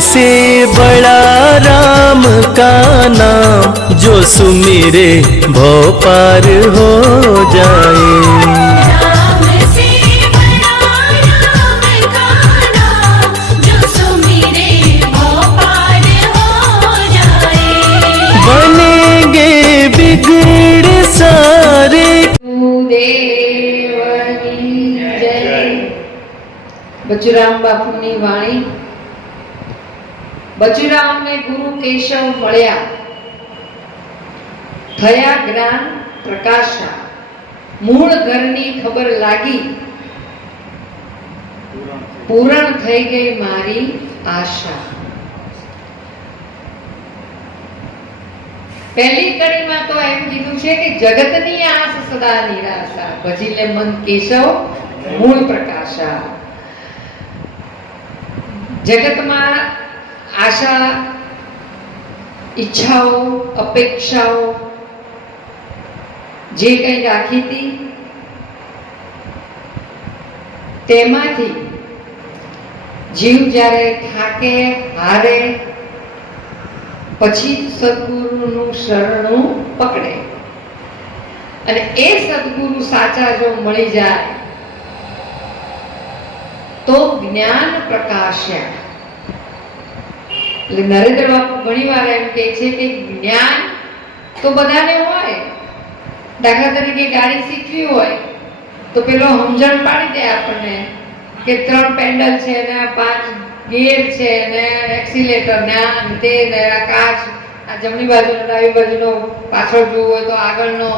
से बड़ा राम का नाम, जो सुमिरे भव पार हो जाए। राम से बड़ा राम का नाम, जो सुमिरे भव पार हो जाए। बनेंगे बिगड़ सारे। દેવની જય। બચુરામ બાપુની વાણી। બચુરામને ગુરુ કેશવ મળ્યા, થયા જ્ઞાન પ્રકાશા, મૂળ ઘરની ખબર લાગી, પૂરણ થઈ ગઈ મારી આશા। પહેલી કડીમાં તો એમ કીધું છે કે જગતની આસ સદા નિરાશા, ભજીલે મન કેશવ મૂળ પ્રકાશા। જગતમાં આશા, ઈચ્છાઓ, અપેક્ષાઓ જે કંઈ રાખી હતી તેમાંથી જીવ જ્યારે થાકે હારે પછી સદગુરુનું શરણું પકડે અને એ સદગુરુ સાચા જો મળી જાય તો જ્ઞાન પ્રકાશ્યા। એટલે નરેન્દ્ર બાપુ ઘણીવાર એમ કહે છે કે જ્ઞાન તો બધાને હોય। દાખલા તરીકે ગાડી શીખવી હોય તો પેલો સમજણ પાડી દે આપણને કે 3 પેન્ડલ છે ને 5 ગિયર છે ને એક્સિલેટર ને આ તે ને આ કાચ, આ જમણી બાજુનો ડાબી બાજુનો પાછળ જોવું હોય તો આગળનો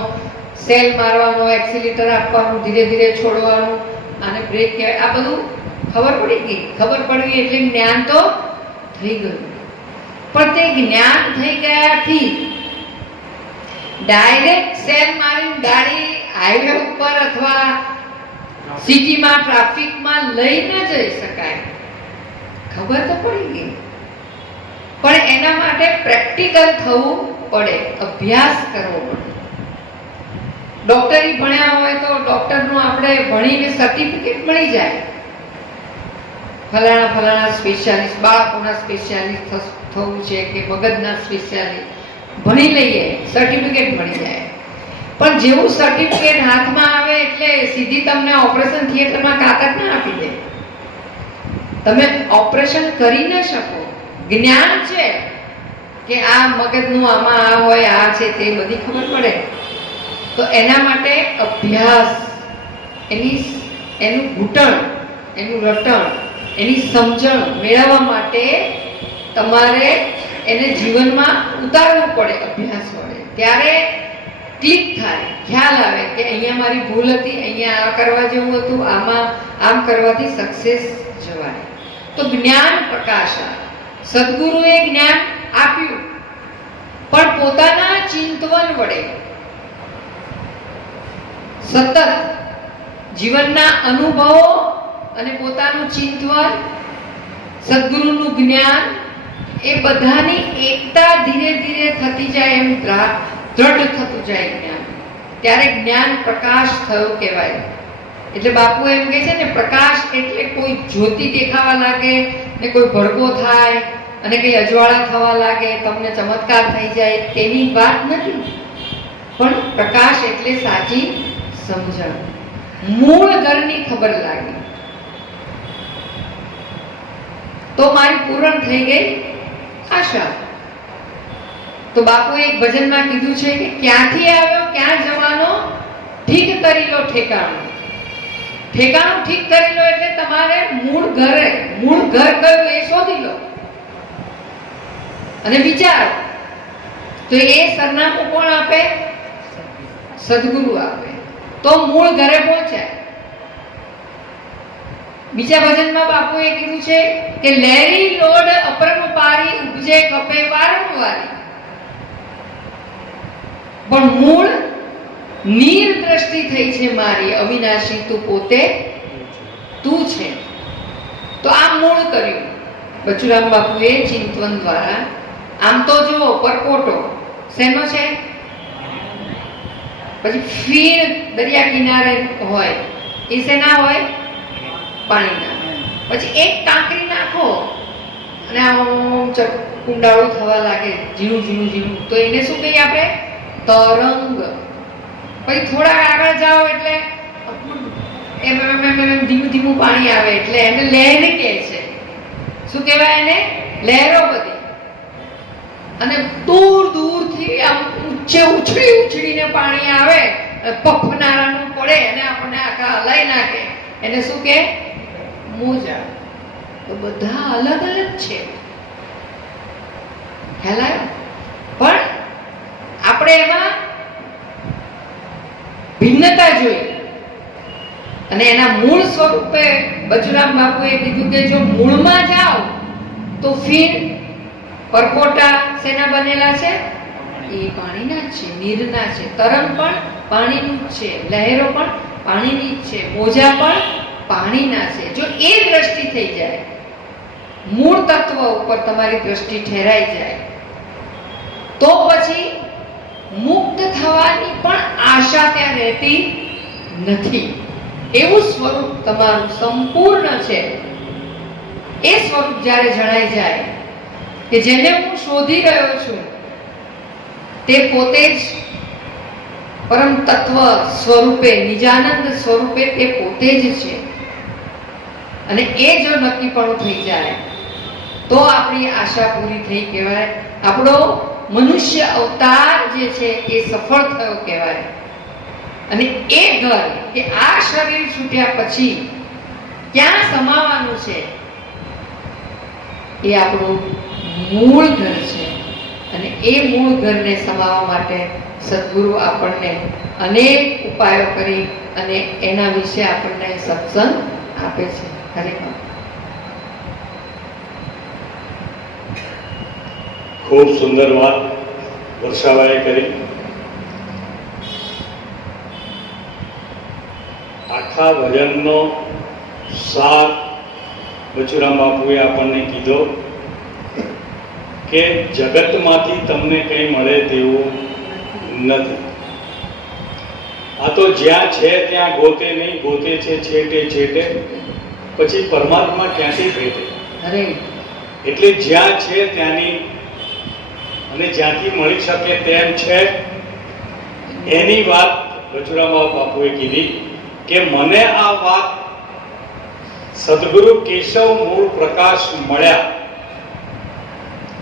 સેલ મારવાનો, એક્સિલેટર આપવાનું, ધીરે ધીરે છોડવાનું, અને બ્રેક કહેવાય। આ બધું ખબર પડી ગઈ। ખબર પડવી એટલે જ્ઞાન તો થઈ ગયું। પણ તે જ્ઞાન થઈ ગયાથી ડાયરેક્ટ સેલ મારીને ગાડી હાઈવે ઉપર અથવા સિટીમાં ટ્રાફિકમાં લઈ ન જઈ શકાય। ખબર તો પડી ગઈ, પણ એના માટે પ્રેક્ટિકલ થવું પડે, અભ્યાસ કરવો પડે। ડોક્ટરી ભણ્યા હોય તો ડોક્ટરનું આપણે ભણીને સર્ટિફિકેટ મળી જાય, ફલાણા ફલાણા સ્પેશિયાલિસ્ટ, બાળકોના સ્પેશિયાલિસ્ટ થવું છે કે મગજના સ્પેશિયાલિસ્ટ ભણી લઈએ, સર્ટિફિકેટ મળી જાય। પણ જેવું સર્ટિફિકેટ હાથમાં આવે એટલે સીધી તમને ઓપરેશન થિયેટરમાં કાકત ના આપી દે, તમે ઓપરેશન કરી ન શકો। જ્ઞાન છે કે આ મગજનું આમાં આ હોય, આ છે તે બધી ખબર પડે, તો એના માટે અભ્યાસ, એનું ઘૂંટણ, એનું રટણ, એની સમજણ મેળવવા માટે તમારે એને જીવનમાં ઉતારવું પડે અભ્યાસ વડે। ત્યારે ક્લિક થાય, ખ્યાલ આવે કે અહીંયા મારી ભૂલ હતી, અહીંયા આ કરવા જેવું હતું, આમાં આમ કરવાથી સક્સેસ જવાય। તો જ્ઞાન પ્રકાશા, સદગુરુએ જ્ઞાન આપ્યું પણ પોતાના ચિંતવન વડે સતત જીવનના અનુભવો અને પોતાનું ચિંતવન, સદગુરુનું જ્ઞાન, એ બધાની એકતા ધીરે ધીરે થતી જાય, એમ દ્રઢ થતું જાય જ્ઞાન, ત્યારે જ્ઞાન પ્રકાશ થયો કહેવાય। એટલે બાપુ એમ કહે છે ને, પ્રકાશ એટલે કોઈ જ્યોતિ દેખાવા લાગે ને કોઈ ભડકો થાય અને કઈ અજવાળા થવા લાગે, તમને ચમત્કાર થઈ જાય, તેની વાત નથી, પણ પ્રકાશ એટલે સાચી સમજણ, મૂળ ઘરની ખબર લાગી, તો મારી પૂરણ થઈ ગઈ આશા। તો બાપુએ એક ભજનમાં કીધું છે કે ક્યાંથી આવ્યો ક્યાં જવાનો, ઠીક કરી લો ઠેકાણું। ઠેકાણું ઠીક કરી લો એટલે તમારે મૂળ ઘર કયું એ શોધી લો અને વિચારો, તો એ સરનામું કોણ આપે? સદગુરુ આપે, તો મૂળ ઘરે પહોંચાય। બીજા ભજનમાં બાપુએ કીધું છે કે લેરી લોડ અપરંપારી, ઉપજે કપે વારંવારી, પણ મૂળ નીર દ્રષ્ટિ થઈ છે મારી, અવિનાશી તું પોતે તું છે। તો આ મૂળ કર્યું બચુરામ બાપુએ ચિંતવન દ્વારા। આમ તો જો પરપોટો શેનો છે? પછી ફીણ દરિયા કિનારે હોય એ શેના હોય? પાણીના। પછી એક કાંકરી નાખો અને આમ કુંડાળું થવા લાગે, ઝીણું ઝીણું ઝીણું, તો એને શું કહીએ આપણે? તરંગ. પછી થોડા આગળ જાઓ એટલે એમ એમ એમ એમ ધીમું ધીમું પાણી આવે એટલે એને લહેર કહે છે. શું કહેવાય એને? લહેરો બધી. અને દૂર દૂરથી આમ ઊંચે ઉછળીને પાણી આવે, પફનારાનું પડે અને આપણને આખા હલાઈ નાખે, એને શું કહે? મોજા. તો બધા અલગ અલગ છે, ખ્યાલ આવ્યો? પણ આપણે એમાં ભિન્નતા જોઈ અને એના મૂળ સ્વરૂપે બચુરામ બાપુએ કીધું કે જો મૂળમાં જાઓ તો ફીર પરકોટા શેના બનેલા છે? એ પાણીના જ છે, નીરના છે. તરંગ પણ પાણીનું જ છે, લહેરો પણ પાણીની જ છે, મોજા પણ પાણીના છે. જો એ દ્રષ્ટિ થઈ જાય, મૂળ તત્વ ઉપર તમારી દ્રષ્ટિ ઠેરાઈ જાય, તો પછી મુક્ત થવાની પણ આશા ત્યાં રહેતી નથી. એવું સ્વરૂપ તમારું સંપૂર્ણ છે. એ સ્વરૂપ જ્યારે જણાઈ જાય કે જેને હું શોધી રહ્યો છું તે પોતે જ પરમ તત્વ સ્વરૂપે, નિજાનંદ સ્વરૂપે તે પોતે જ છે, અને એ જો નક્કીપણું થઈ જાય તો આપણી આશા પૂરી થઈ કહેવાય. આપણો મનુષ્ય અવતાર જે છે એ સફળ થયો કહેવાય. અને એ ઘર કે આ શરીર છૂટ્યા પછી ક્યાં સમાવાનું છે? એ આપણું મૂળ ઘર છે. અને એ મૂળ ઘરને સમાવવા માટે સદગુરુ આપણને અનેક ઉપાયો કરી અને એના વિશે આપણને સત્સંગ આપે છે. ખરેખર ખૂબ સુંદર વાત વર્ષાબાએ કરી. આખા ભજનનો સાર બચુરામ બાપુએ આપણને કીધો કે જગતમાંથી તમને કંઈ મળે તેવું નથી. આ તો જ્યાં છે ત્યાં ગોતે નહીં, ગોતે છે છેટે છેટે, પછી પરમાત્મા ક્યાંથી ભેટે? અરે એટલે જ્યાં છે ત્યાંની અને જ્યાંથી મળી શકે તેમ છે એની વાત બચુરામ બાપુએ કીધી કે મને આ વાત સદગુરુ કેશવ મૂળ પ્રકાશ મળ્યા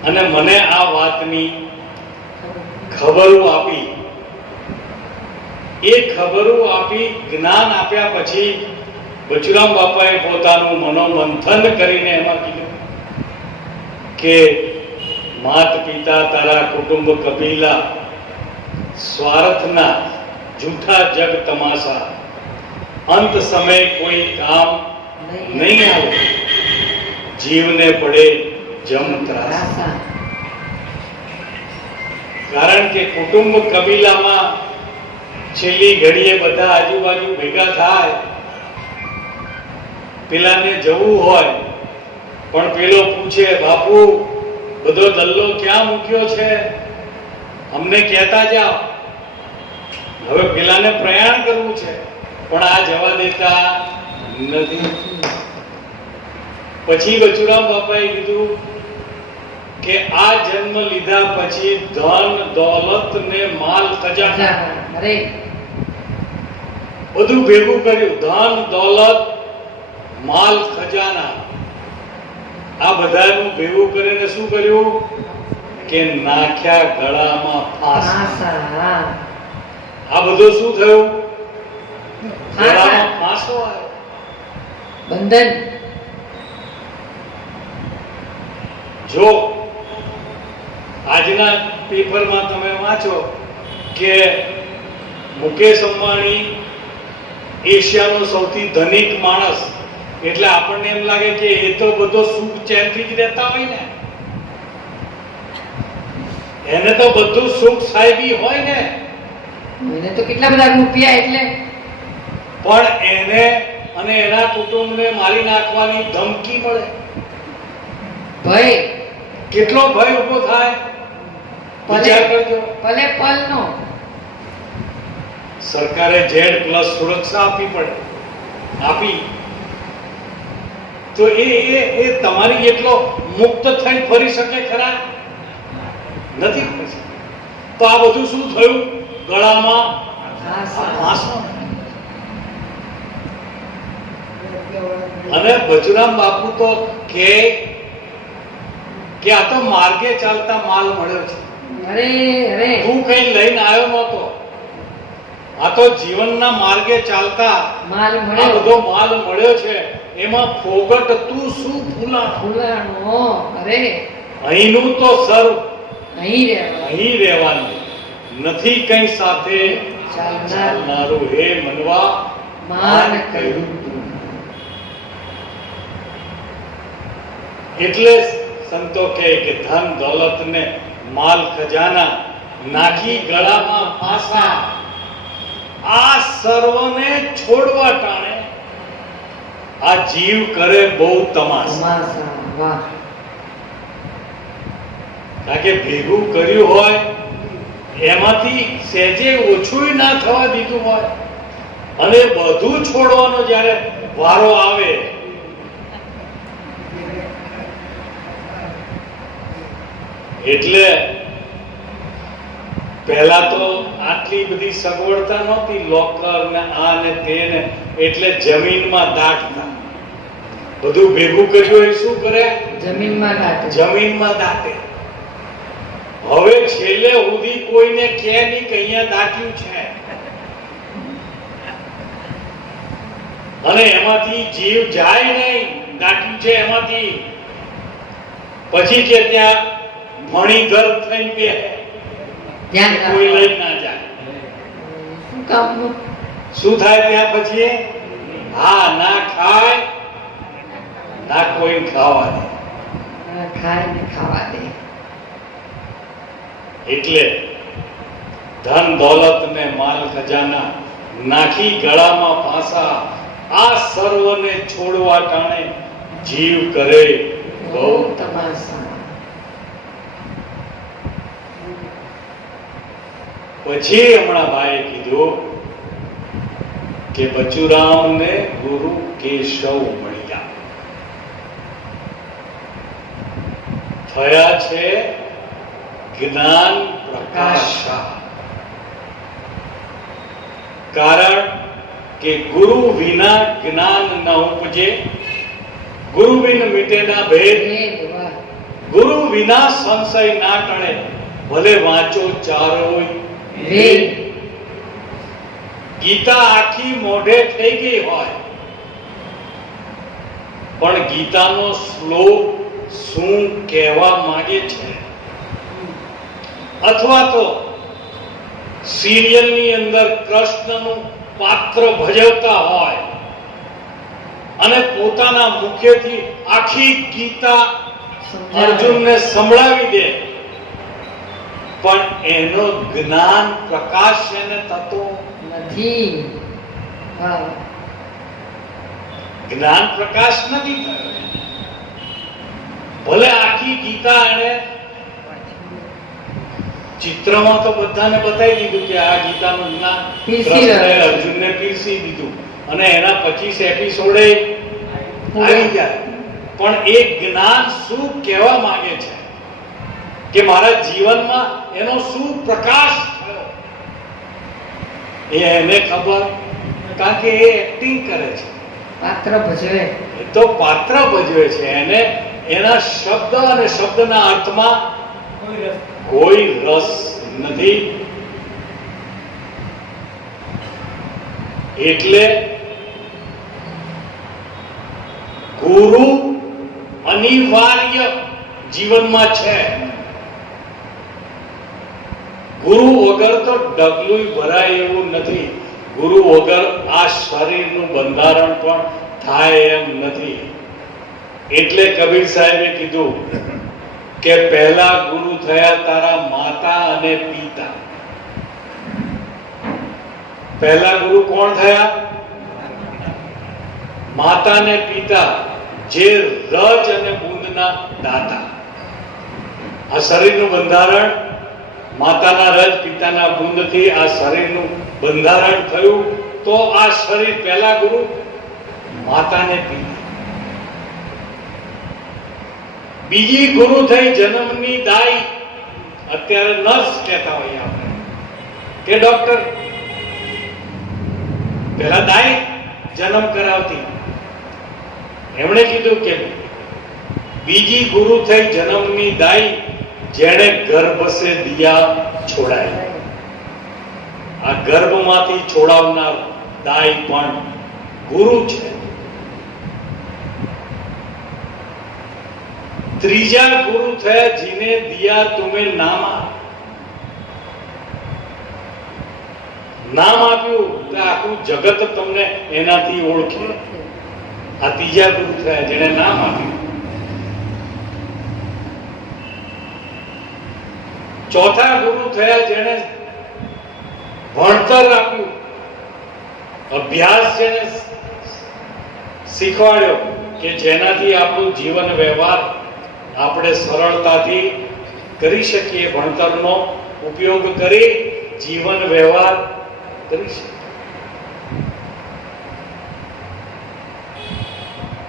અને મને આ વાતની ખબરો આપી. એ ખબરો આપી, જ્ઞાન આપ્યા પછી બચુરામ બાપાએ પોતાનું મનોમંથન કરીને એમાં કીધું કે માત પિતા તારા કુટુંબ કબીલા સ્વાર્થના જૂઠા જગ તમાશા, અંત સમય કોઈ કામ નહીં આવે, જીવને પડે જમ ત્રાસ. કારણ કે કુટુંબ કબીલામાં છેલ્લી ઘડીએ બધા આજુબાજુ ભેગા થાય, પેલાને જવું હોય પણ પેલો પૂછે બાપુ બધો દલ્લો ક્યાં મૂક્યો છે, અમને કહેતા જાઓ. હવે પેલાને પ્રયાણ કરવું છે પણ આ જવા દેતા નથી. પછી બચુરામ બાપાએ કીધું કે આ જન્મ લીધા પછી ધન દોલત ને માલ ખજાના બધું ભેગું કર્યું. ધન દોલત માલ ખજાના આ બધાનું ભેગું કરીને શું કર્યું કે નાખ્યા ગળામાં ફાંસ. આ બધું શું થયું? ગળામાં ફાંસો આવ્યો, બંધન. જો આજના પેપરમાં તમે વાંચો કે મુકેશ અંબાણી એશિયાનો સૌથી ધનિક માણસ, એટલે આપણને એમ લાગે કે એ તો બધો સુખ ચેનથી જ રહેતા હોય ને, એને તો બધું સુખ સાહેબી હોય ને. એને તો કેટલા બધા રૂપિયા, એટલે પણ એને અને એના કુટુંબને મારી નાખવાની ધમકી મળે. ભય, કેટલો ભય ઉભો થાય વિચાર કરજો. ભલે પલનો. સરકારે Z+ સુરક્ષા આપી પડે, આપી તો એ તમારી એટલો મુક્ત થઈને ફરી શકે ખરા? નથી ફરી શકે. તો આ બધું શું થયું? ગળામાં વાંસો. અને બચુરામ બાપુ તો કે આ તો માર્ગે ચાલતા માલ મળ્યો છે. અરે અરે તું કઈ લઈને આવ્યો નહોતો. આ તો જીવનના માર્ગે ચાલતા માલ આ મળ્યો. બધો માલ મળ્યો છે. એમાં ફોગટ તું શું ફૂલાણો? ફૂલાણો. અરે અહીંનું તો સર્વ અહીં રહેવા અહીં રહેવાનું, નથી કઈ સાથે ચાલનાર ચાલનારું. હે મનવા માન કહ્યું તું. એટલે સંતો કહે કે ધન દોલત ને માલ ખજાના નાખી ગળામાં ફાંસા, આ સર્વને છોડવા ટાણે આ જીવ કરે બહુ તમાશા. તમાશા. વાહ. કારણ કે ભેગું કર્યું હોય એમાંથી સહેજે ઓછું ના થવા દીધું હોય, અને બધું છોડવાનો જ્યારે વારો આવે એટલે પહેલા તો આટલી બધી સગવડતા નહોતી, લોકર ને આ ને તે ને, એટલે જમીનમાં દાટતા. બધું ભેગું કર્યું એ શું કરે? જમીનમાં દાટે. જમીનમાં દાટે. હવે છેલ્લે સુધી કોઈને કે નહીં કે અહીંયા દાટ્યું છે, અને એમાંથી જીવ જાય નહીં. દાટ્યું છે એમાંથી પછી કે ત્યાં મણીઘર થઈને બે ધ્યાન કોઈ રાખો. લઈ ના જાય. શું કામનું? શું થાય ત્યાં પછી? હા, ના ખાય ના કોઈ ખાવા દે. ખાય ને ખાવા દે. એટલે ધન દોલત ને માલ ખજાના નાખી ગળામાં ફાંસા, આ સર્વને છોડવા ટાણે જીવ કરે બહુ. તમાશા. પછી હમણાં ભાઈએ કીધું કે બચુરામને ગુરુ કેશવ મળ્યા, થયા છે જ્ઞાન પ્રકાશા. કારણ કે ગુરુ વિના જ્ઞાન ન ઉપજે, ગુરુ બિન મીટે ના ભેદ, વાહ. ગુરુ વિના સંશય ના ટળે, ભલે વાંચો ચારોય વેદ. ગીતા આખી મોઢે થઈ ગઈ હોય પણ ગીતાનો શ્લોક શું કહેવા માંગે છે, અથવા તો સિરિયલની અંદર કૃષ્ણનું પાત્ર ભજવતા હોય અને પોતાના મુખેથી આખી ગીતા અર્જુનને સંભળાવી દે, પણ એનો જ્ઞાન પ્રકાશ એને થતો નથી. વાહ. જ્ઞાન પ્રકાશ નથી થયો. ભલે આખી ગીતા એને ચિત્રમાં તો બધાને બતાવી દીધું કે આ ગીતાનું જ્ઞાન પીરસી કૃષ્ણએ રહ્યો. અર્જુનને પીરસી દીધું, અને એના 25 એપિસોડે આવી જાય, પણ એ જ્ઞાન શું કહેવા માંગે છે કે મારા જીવનમાં એનો શું પ્રકાશ થયો એ એને ખબર. કારણ કે એ એક્ટિંગ કરે છે, પાત્ર ભજવે. એ તો પાત્ર ભજવે છે, એને એના શબ્દ અને શબ્દના અર્થમાં કોઈ રસ નથી. એટલે ગુરુ અનિવાર્ય જીવનમાં છે. ગુરુ વગર તો ડગલું ભરાય એવું નથી. ગુરુ વગર આ શરીરનું બંધારણ પણ થાય એમ નથી. એટલે કબીર સાહેબે કીધું કે પહેલા ગુરુ થયા તારા માતા અને પિતા. પહેલા ગુરુ કોણ થયા? માતા ને પિતા, જે રજ અને બુંદના દાતા. આ શરીરનું બંધારણ માતાના રજ પિતાના બુંદથી આ શરીરનું બંધારણ થયું. તો આ શરીર પહેલા ગુરુ માતાને પિતા, બીજી ગુરુ થઈ જન્મની દાઈ. અત્યારે નર્સ કહેતા હોઈએ આપણે કે ડોક્ટર. પહેલા દાઈ જન્મ કરાવતી. એમણે કીધું કે બીજી ગુરુ થઈ જન્મની દાઈ, જેણે ગર્ભ સે દિયા છોડાય. આ ગર્ભમાંથી છોડાવનાર દાઈ પણ ગુરુ છે. ત્રીજા ગુરુ થયા જીને દિયા તુમે નામ. નામ આપ્યું તો આખું જગત તમને એનાથી ઓળખે. આ ત્રીજા ગુરુ થયા જેને નામ આપ્યું. ચોથા ગુરુ થયા જેને ભણતર આપ્યું, અભ્યાસ જેને શીખવાડ્યો કે જેનાથી આપણું જીવન વ્યવહાર આપણે સરળતાથી કરી શકીએ. ભણતરનો ઉપયોગ કરી જીવન વ્યવહાર કરી શકીએ.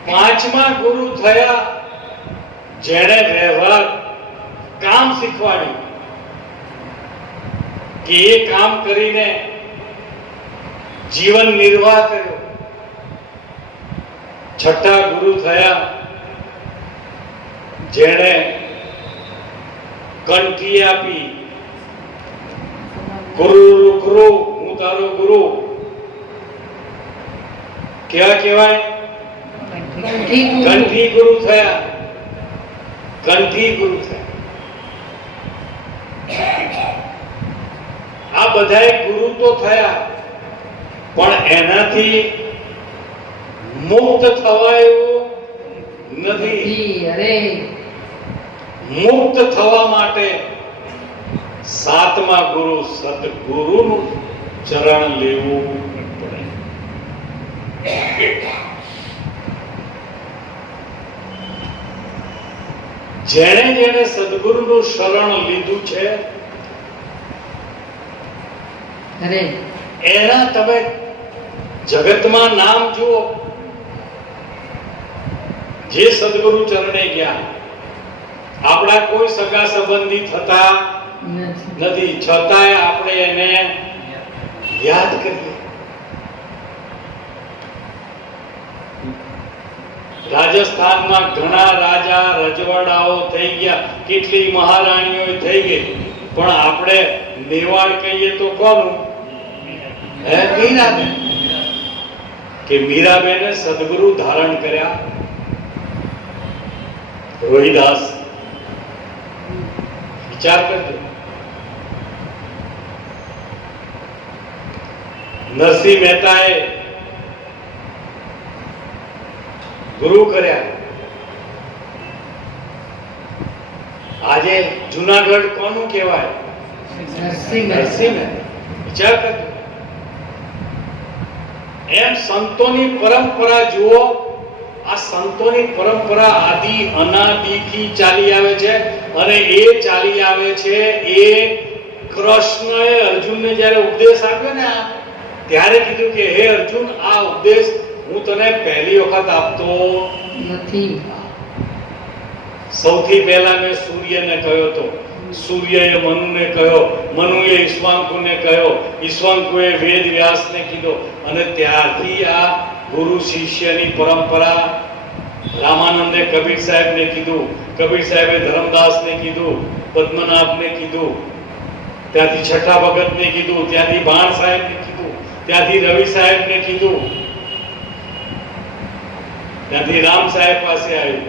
પાંચમા ગુરુ થયા જેણે વ્યવહાર કામ શીખવાડ્યું કે એ કામ કરીને જીવન નિર્વાહ કર્યો. છઠ્ઠા ગુરુ થયા જેણે કંઠી આપી. ગુરુ ગુરુ, હું તારો ગુરુ. કેવા કહેવાય? કંઠી ગુરુ થયા. કંઠી ગુરુ થયા. આ બધાય ગુરુ તો થયા, પણ એનાથી મુક્ત થવાયું નથી. અરે મુક્ત થવા માટે સાતમા ગુરુ સદગુરુનું ચરણ લેવું પડે. જેણે જેણે સદગુરુનું શરણ લીધું છે અરે એના તમે જગતમાં નામ જુઓ. જે સદગુરુ ચરણે ગયા, આપણા કોઈ સગા સંબંધી થતા નથી, છતાંય આપણે એને યાદ કરીએ. રાજસ્થાનમાં ઘણા રાજા રજવાડાઓ થઈ ગયા, કેટલી મહારાણીઓ થઈ ગઈ, પણ આપણે મેવાડ કહીએ તો કોનું? મીરાબેન. કે મીરાબેને સદગુરુ ધારણ કર્યા. રોહિદાસ. વિચાર કરજો. નરસિંહ મહેતાએ ગુરુ કર્યા. આજે જુનાગઢ કોનું કહેવાય? નરસિંહ મહેતા. વિચાર કરજો. એમ સંતોની પરંપરા જુઓ. આ સંતોની પરંપરા આદિ અનાદિથી ચાલી આવે છે, અને એ ચાલી આવે છે એ કૃષ્ણએ અર્જુનને જ્યારે ઉપદેશ આપ્યો ને, ત્યારે કીધું કે હે અર્જુન, આ ઉપદેશ હું તને પહેલી વખત આપતો નથી. સૌથી પહેલા મેં સૂર્યને કહ્યો તો, સૂર્યએ મનુને કહ્યો, મનુએ ઈશ્વાંકુને કહ્યો, ઈશ્વાંકુએ વેદ વ્યાસને કીધો, અને ત્યારથી આ ગુરુ શિષ્યની પરંપરા. રામાનંદે કબીર સાહેબને કીધું, કબીર સાહેબે ધરમદાસને કીધું, પદ્મનાભને કીધું, ત્યાંથી છઠ્ઠા ભગતને કીધું, ત્યાંથી ભાણ સાહેબને કીધું, ત્યાંથી રવિ સાહેબને કીધું, ત્યાંથી રામ સાહેબ પાસે આવ્યું,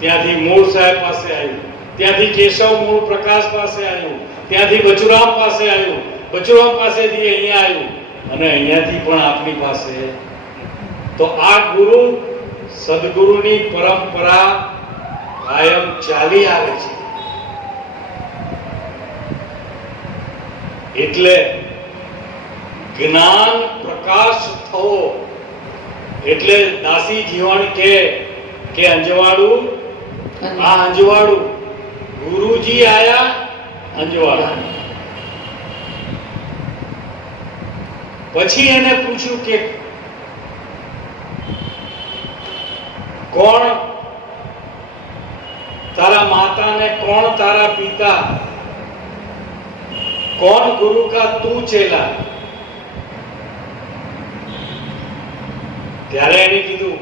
ત્યાંથી મૂળ સાહેબ પાસે આવ્યું, ત્યાંથી કેશવ મૂળ પ્રકાશ પાસે આવ્યું, ત્યાંથી બચુરામ પાસે આવ્યું, બચુરામ પાસેથી અહીંયા આવ્યું, અને અહીંયાથી પણ આપણી પાસે. તો આ ગુરુ સદગુરુની પરંપરા કાયમ ચાલી આવે છે. એટલે જ્ઞાન પ્રકાશ થવો. એટલે દાસી જીવણ કે અંજવાળું, આ અંજવાળું ગુરુજી આયા અંજવાળા. પછી એને પૂછ્યું કે કોણ तारा माता ने कौन तारा पिता, कौन गुरु का तू चेला। ત્યારે એને કીધું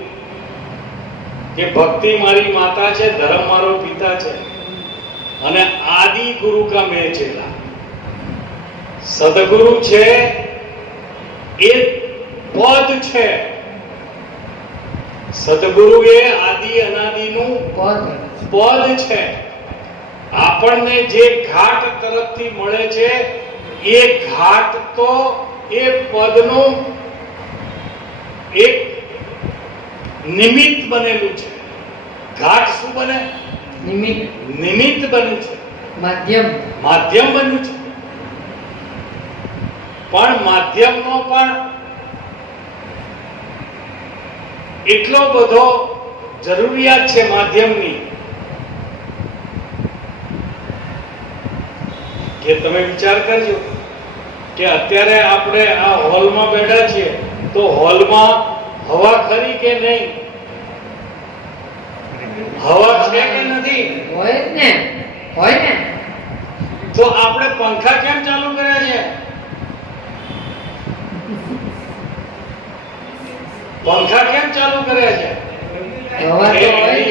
કે ભક્તિ મારી માતા છે, ધર્મ મારો પિતા છે અને આદિ ગુરુ કા મેં ચેલા। સદગુરુ છે એ પદ છે, સદગુરુ એ આદિ અનાદિનું પદ છે। આપણને જે ઘાટ તરફથી મળે છે એ ઘાટ તો એ પદનું એક નિમિત્ત બનેલું છે। ઘાટ શું બને? નિમિત્ત બન્યું છે, માધ્યમ બન્યું છે। પણ માધ્યમનો પણ એટલો બધો જરૂરિયાત છે માધ્યમની કે તમે વિચાર કરજો કે અત્યારે આપણે આ હોલમાં બેઠા છીએ તો હોલમાં હવા ખરી કે નહીં? હવા છે કે નથી? હોય જ ને, હોય ને। તો આપણે પંખા કેમ ચાલુ કર્યા છે? પંખા કેમ ચાલુ કર્યા છે? હવા તો હોય ને।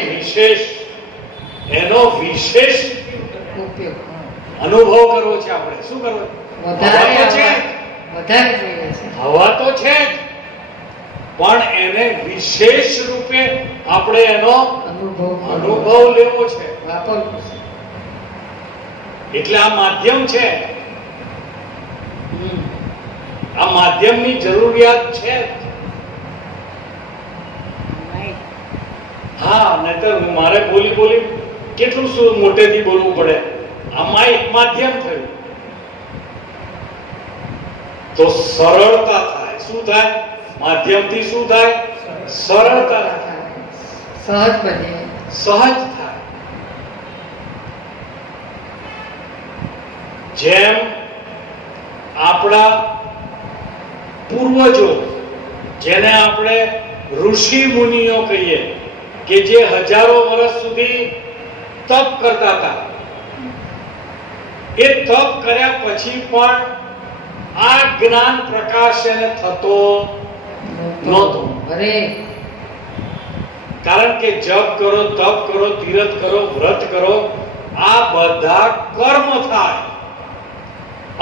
એનો વિશેષ ઉપયોગ અનુભવ કરવો છે આપણે। શું કરવું? વધારે હવા તો છે, વધારે જોઈએ છે। હવા તો છે જ, પણ એને વિશેષ રૂપે આપણે એનો અનુભવ લેવો છે। વાપરવું છે। એટલે આ માધ્યમ છે, આ માધ્યમની જરૂરિયાત છે। હા, નહીતર મારે બોલી કેટલું શું મોટેથી બોલવું પડે। આમાં એક માધ્યમ થયું તો સરળતા થાય। શું થાય? માધ્યમથી શું થાય? સરળતા થાય, સહજ બને। સહજ થાય। જેમ આપણા પૂર્વજો, જેને આપણે ઋષિ મુનિઓ કહીએ, કે જે હજારો વર્ષ સુધી તપ કરતા હતા, એ તપ કર્યા પછી પણ આ જ્ઞાન પ્રકાશ એને થતો નહોતો। કારણ કે જપ કરો, તપ કરો, તીરથ કરો, વ્રત કરો, આ બધા કર્મ થાય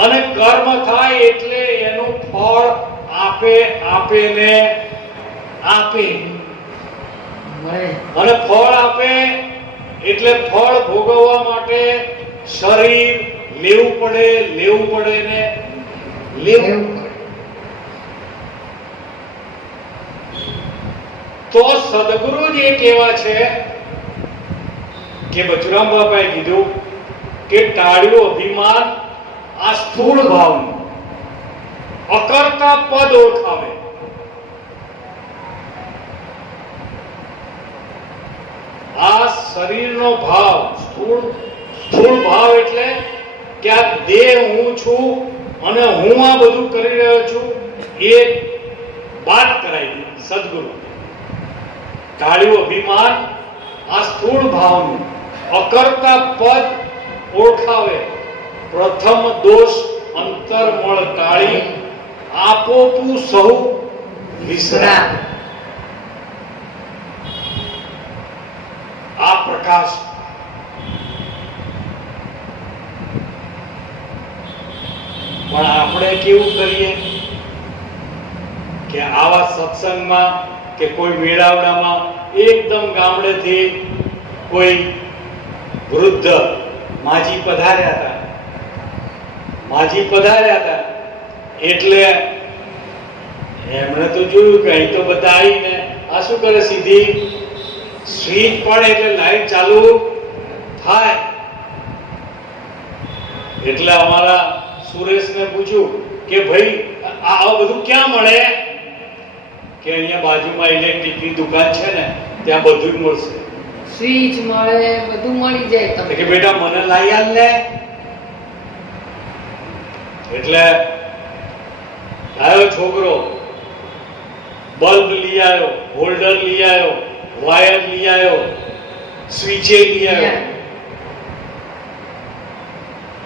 અને કર્મ થાય એટલે એનું ફળ આપે ને આપે। અને ફળ આપે એટલે ફળ ભોગવવા માટે શરીર લેવું પડે ને લેવું પડે। તો સદગુરુ જ એક એવા છે કે બચુરામ બાપાએ કીધું કે ટાળ્યું અભિમાન આ સ્થૂળ ભાવનું, અકર્તા પદ ઓળખાવે। આ શરીરનો ભાવ, સ્થૂળ ભાવ એટલે કે આ દેહ હું છું અને હું આ બધું કરી રહ્યો છું, એ વાત કરાઈ દીધી સદગુરુ। ટાળ્યું અભિમાન આ સ્થૂળ ભાવનું, અકર્તા પદ ઓળખાવે। પ્રથમ દોષ અંતરમળ ટાળી, આપોપું સહુ વિશ્રામ। આ પ્રકાશ પણ આપણે કેવું કરીએ કે આવા સત્સંગમાં કે કોઈ મેળાવડામાં એકદમ ગામડેથી કોઈ વૃદ્ધ માજી પધાર્યા હતા એટલે એમણે તો જોયું કે અહીં તો બધા આવીને આ શું કરે, સીધી સ્વિચ પડે એટલે લાઈટ ચાલુ થાય। એટલે અમારા સુરેશને પૂછ્યું કે ભાઈ આ બધું ક્યાં મળે? કે અહીંયા બાજુમાં ઇલેક્ટ્રિકની દુકાન છે ને ત્યાં બધું જ મળશે। સ્વિચ મળે, બધું મળી જાય તમને। કે બેટા મને લાવી આલ ને। એટલે આવ્યો છોકરો, બલ્બ લઈ આવ્યો, હોલ્ડર લઈ આવ્યો, વાયર લઈ આવ્યો સ્વીચે લઈ આવ્યો,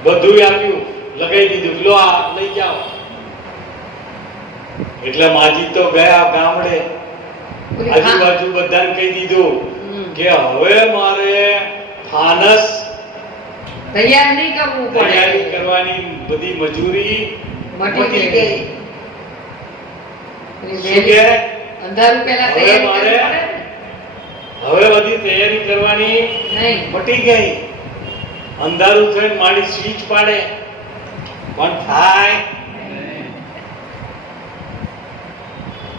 બધું આપ્યું, લગાવી દીધું, લો આ લઈ જાઓ. એટલે માજી તો ગયા ગામડે, આજુબાજુ બધાને કહી દીધું કે હવે મારે ફાનસ તૈયાર નહીં કરવું પડે, તૈયારી કરવાની બધી મજૂરી મટી ગઈ. શું કે અંધારું પહેલા હવે તૈયાર મારે કરવું પડે ને? હવે બધી તૈયારી કરવાની નહીં. મટી ગઈ. અંધારું થઈને મારી સ્વિચ પાડે પણ થાય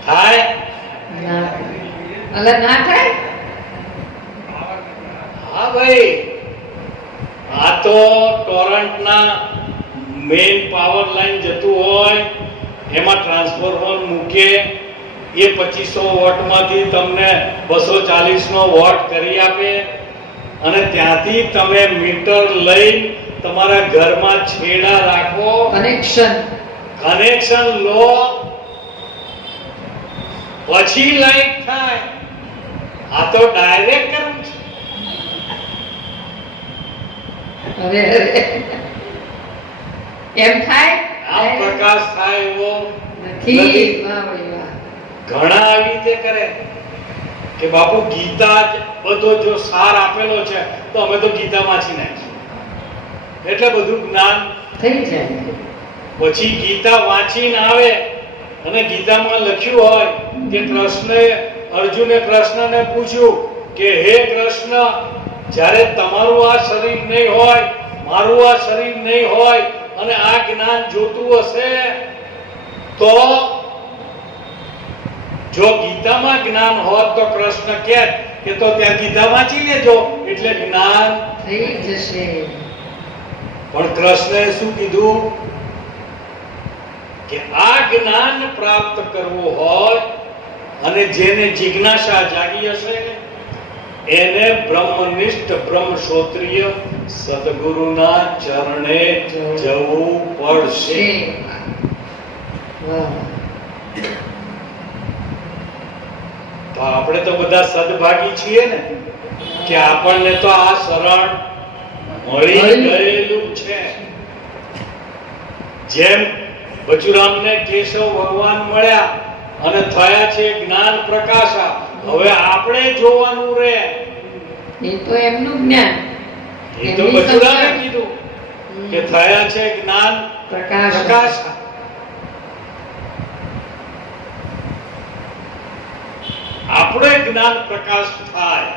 થાય ના. અલગ ના થાય. હા ભાઈ, આ તો ટોરન્ટના મેઇન પાવર લાઈન જતું હોય એમાં ટ્રાન્સફોર્મર મૂકે, એ 2500 વોટમાંથી તમને 240 નો વોટ કરી આપે અને ત્યાંથી તમે મીટર લઈ તમારા ઘરમાં છેડા રાખો, કનેક્શન લો, પછી લાઈટ થાય. આ તો ડાયરેક્ટ કરવું છે. અરે અરે એમ થાય આમ પ્રકાશ થાય એવો નથી. વાહ ભાઈ વાહ. ઘણા આવી રીતે કરે કે બાપુ ગીતા જ બધો જો સાર આપેલો છે તો અમે તો ગીતા વાંચી નાખીએ, એટલે બધું જ્ઞાન થઈ જાય. પછી ગીતા વાંચીને આવે અને ગીતામાં લખ્યું હોય કે કૃષ્ણએ અર્જુને કૃષ્ણને પૂછ્યું કે હે કૃષ્ણ, જ્યારે તમારું આ શરીર નહીં હોય, મારું આ શરીર નહીં હોય અને આ જ્ઞાન જોતું હશે તો જો ગીતામાં જ્ઞાન હોત તો કૃષ્ણ કહે કે તો ત્યાં ગીતા વાંચી લેજો એટલે જ્ઞાન થઈ જશે. પણ કૃષ્ણએ શું કીધું કે આ જ્ઞાન પ્રાપ્ત કરવું હોય અને જેને જિજ્ઞાસા જાગી હશે એને બ્રહ્મનિષ્ઠ બ્રહ્મક્ષોત્રીય સદગુરુના ચરણે જવું પડશે. વાહ. તો આપણે તો બધા સદભાગી છીએ ને કે આપણને તો આ શરણ મળી ગયેલું છે. જેમ બચુરામને કેશવ ભગવાન મળ્યા અને થયા છે જ્ઞાન પ્રકાશા, હવે આપણે જોવાનું રે. એ તો એમનું જ્ઞાન, એ તો બચુરામે કીધું કે થયા છે જ્ઞાન પ્રકાશ. પ્રકાશા. આપણે જ્ઞાન પ્રકાશ થાય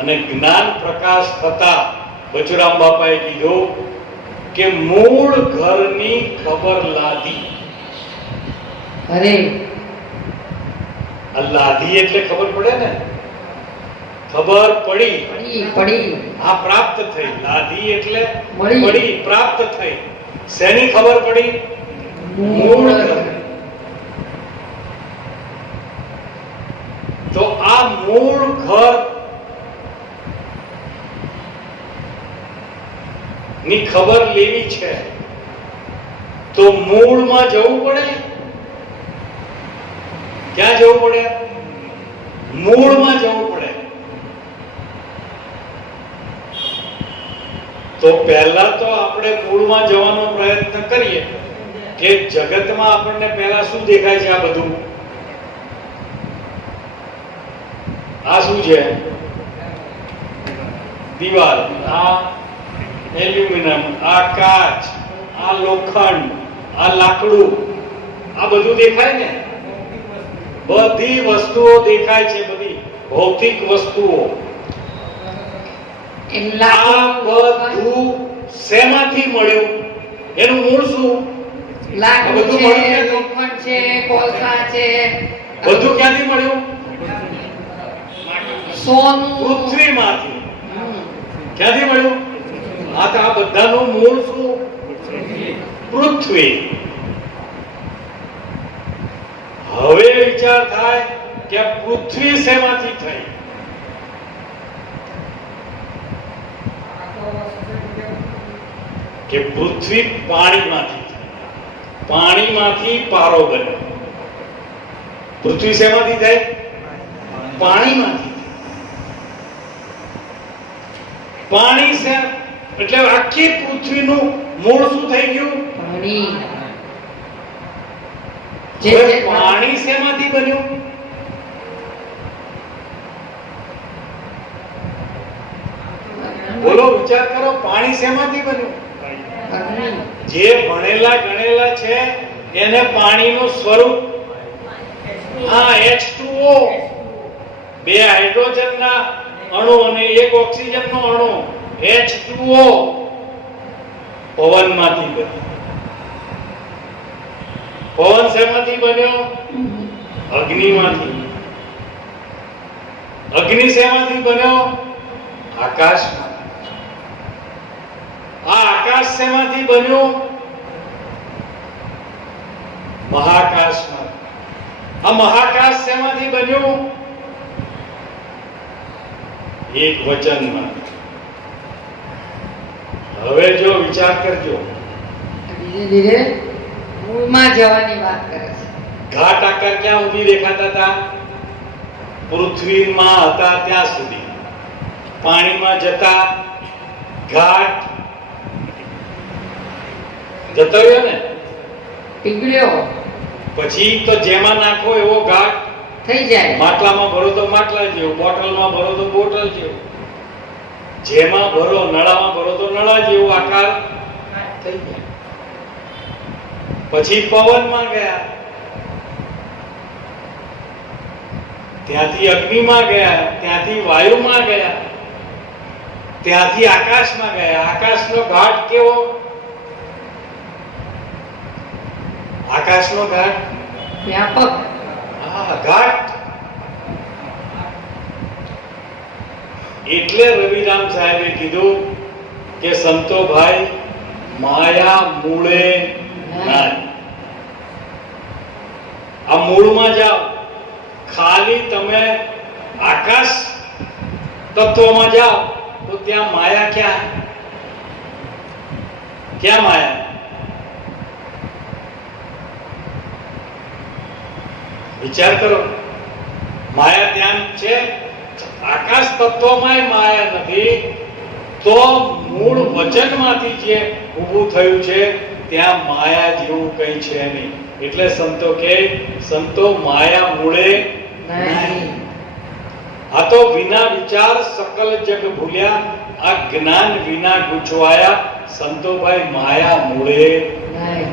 અને જ્ઞાન પ્રકાશ થતા બચુરામ બાપાએ કીધું કે મૂળ ઘરની ખબર લાદી. અરે આ લાદી એટલે ખબર પડે ને, ખબર પડી, પડી પડી. આ પ્રાપ્ત થઈ. લાદી એટલે મળી. પડી, પ્રાપ્ત થઈ. શેની ખબર પડી? મૂળ ઘર. તો આ મૂળ ઘર ની ખબર લેવી છે તો મૂળમાં જવું પડે. ક્યાં જવું પડે? મૂળમાં જવું પડે. તો પહેલા તો આપણે મૂળમાં જવાનો પ્રયત્ન કરીએ કે જગતમાં આપણને પહેલા શું દેખાય છે? આ બધું આ શું છે? દિવાલ, આ એલ્યુમિનિયમ, આ કાચ, આ લોખંડ, આ લાકડું, આ બધું દેખાય ને. બધી વસ્તુઓ દેખાય છે, બધી ભૌતિક વસ્તુઓ. આ બધું શેમાંથી મળ્યું? એનું મૂળ શું? લાકડું બધું છે, મળ્યું ક્યાંથી? લોખંડ છે, કોલસા છે, બધું ક્યાંથી મળ્યું? સોનું. પૃથ્વીમાંથી. હમ. ક્યાંથી મળ્યું? આ તો આ બધાનું મૂળ શું? પૃથ્વી. હવે વિચાર થાય કે આ પૃથ્વી શેમાંથી થઈ? કે પૃથ્વી પાણીમાંથી થઈ. પાણીમાંથી પારો બન્યો. પૃથ્વી શેમાંથી થઈ? પાણીમાંથી. પાણી છે એટલે આખી પૃથ્વીનું મૂળ શું થઈ ગયું? પાણી. જે હવે જે પાણી શેમાંથી બન્યું? બોલો, વિચાર કરો, પાણી શેમાંથી બન્યું? અગ્નિ. જે ભણેલા ગણેલા છે એને પાણીનું સ્વરૂપ હા H2O, બે હાઇડ્રોજનના અણુ અને એક ઓક્સિજનનો અણુ H2O પવનમાંથી બન્યો. પવન શેમાંથી બન્યો? અગ્નિમાંથી. અગ્નિ શેમાંથી બન્યો? આકાશમાંથી. આ આકાશ શેમાંથી બન્યું? મહાકાશમાંથી. આ મહાકાશ શેમાંથી બન્યું? એક વચનમાં. હવે જો વિચાર કરજો, ધીરે ધીરે મૂળમાં જવાની વાત કરે છે. ઘાટ આકાર ક્યાં સુધી દેખાતા હતા? પૃથ્વીમાં હતા ત્યાં સુધી. પાણીમાં જતા ઘાટ જતો રહ્યો ને, પીગળ્યો પછી તો જેમાં નાખો એવો ઘાટ. થઈ જાય. માટલામાં ભરો તો માટલા જેવું, બોટલમાં ભરો તો બોટલ જેવું, જેમાં ભરો નળામાં ભરો તો નળા જેવું આકાર થઈ જાય. પછી પવનમાં ગયા, ત્યાંથી અગ્નિમાં ગયા, ત્યાંથી વાયુમાં ગયા, ત્યાંથી આકાશમાં ગયા. આકાશનો ઘાટ કેવો? આકાશનો ઘાટ વ્યાપક. હા, ઘાટ. એટલે રવિરામ સાહેબે કીધું કે સંતો ભાઈ, માયા મૂળે નાય. આ મૂળમાં જાઓ. ખાલી તમે આકાશ તત્વમાં જાઓ તો ત્યાં માયા ક્યાં? ક્યાં માયા? વિચાર કરો, માયા ત્યાં છે. આકાશ તત્વમાં માયા નથી તો મૂળ વચનમાંથી જે ઊભું થયું છે ત્યાં માયા જેવું કંઈ છે નહીં. એટલે સંતો કે સંતો માયા મૂળે નહીં. આ તો વિના વિચાર સકલ જગ ભૂલ્યા, આ જ્ઞાન વિના ગુચવાયા. સંતો ભાઈ માયા મૂળે. નહીં.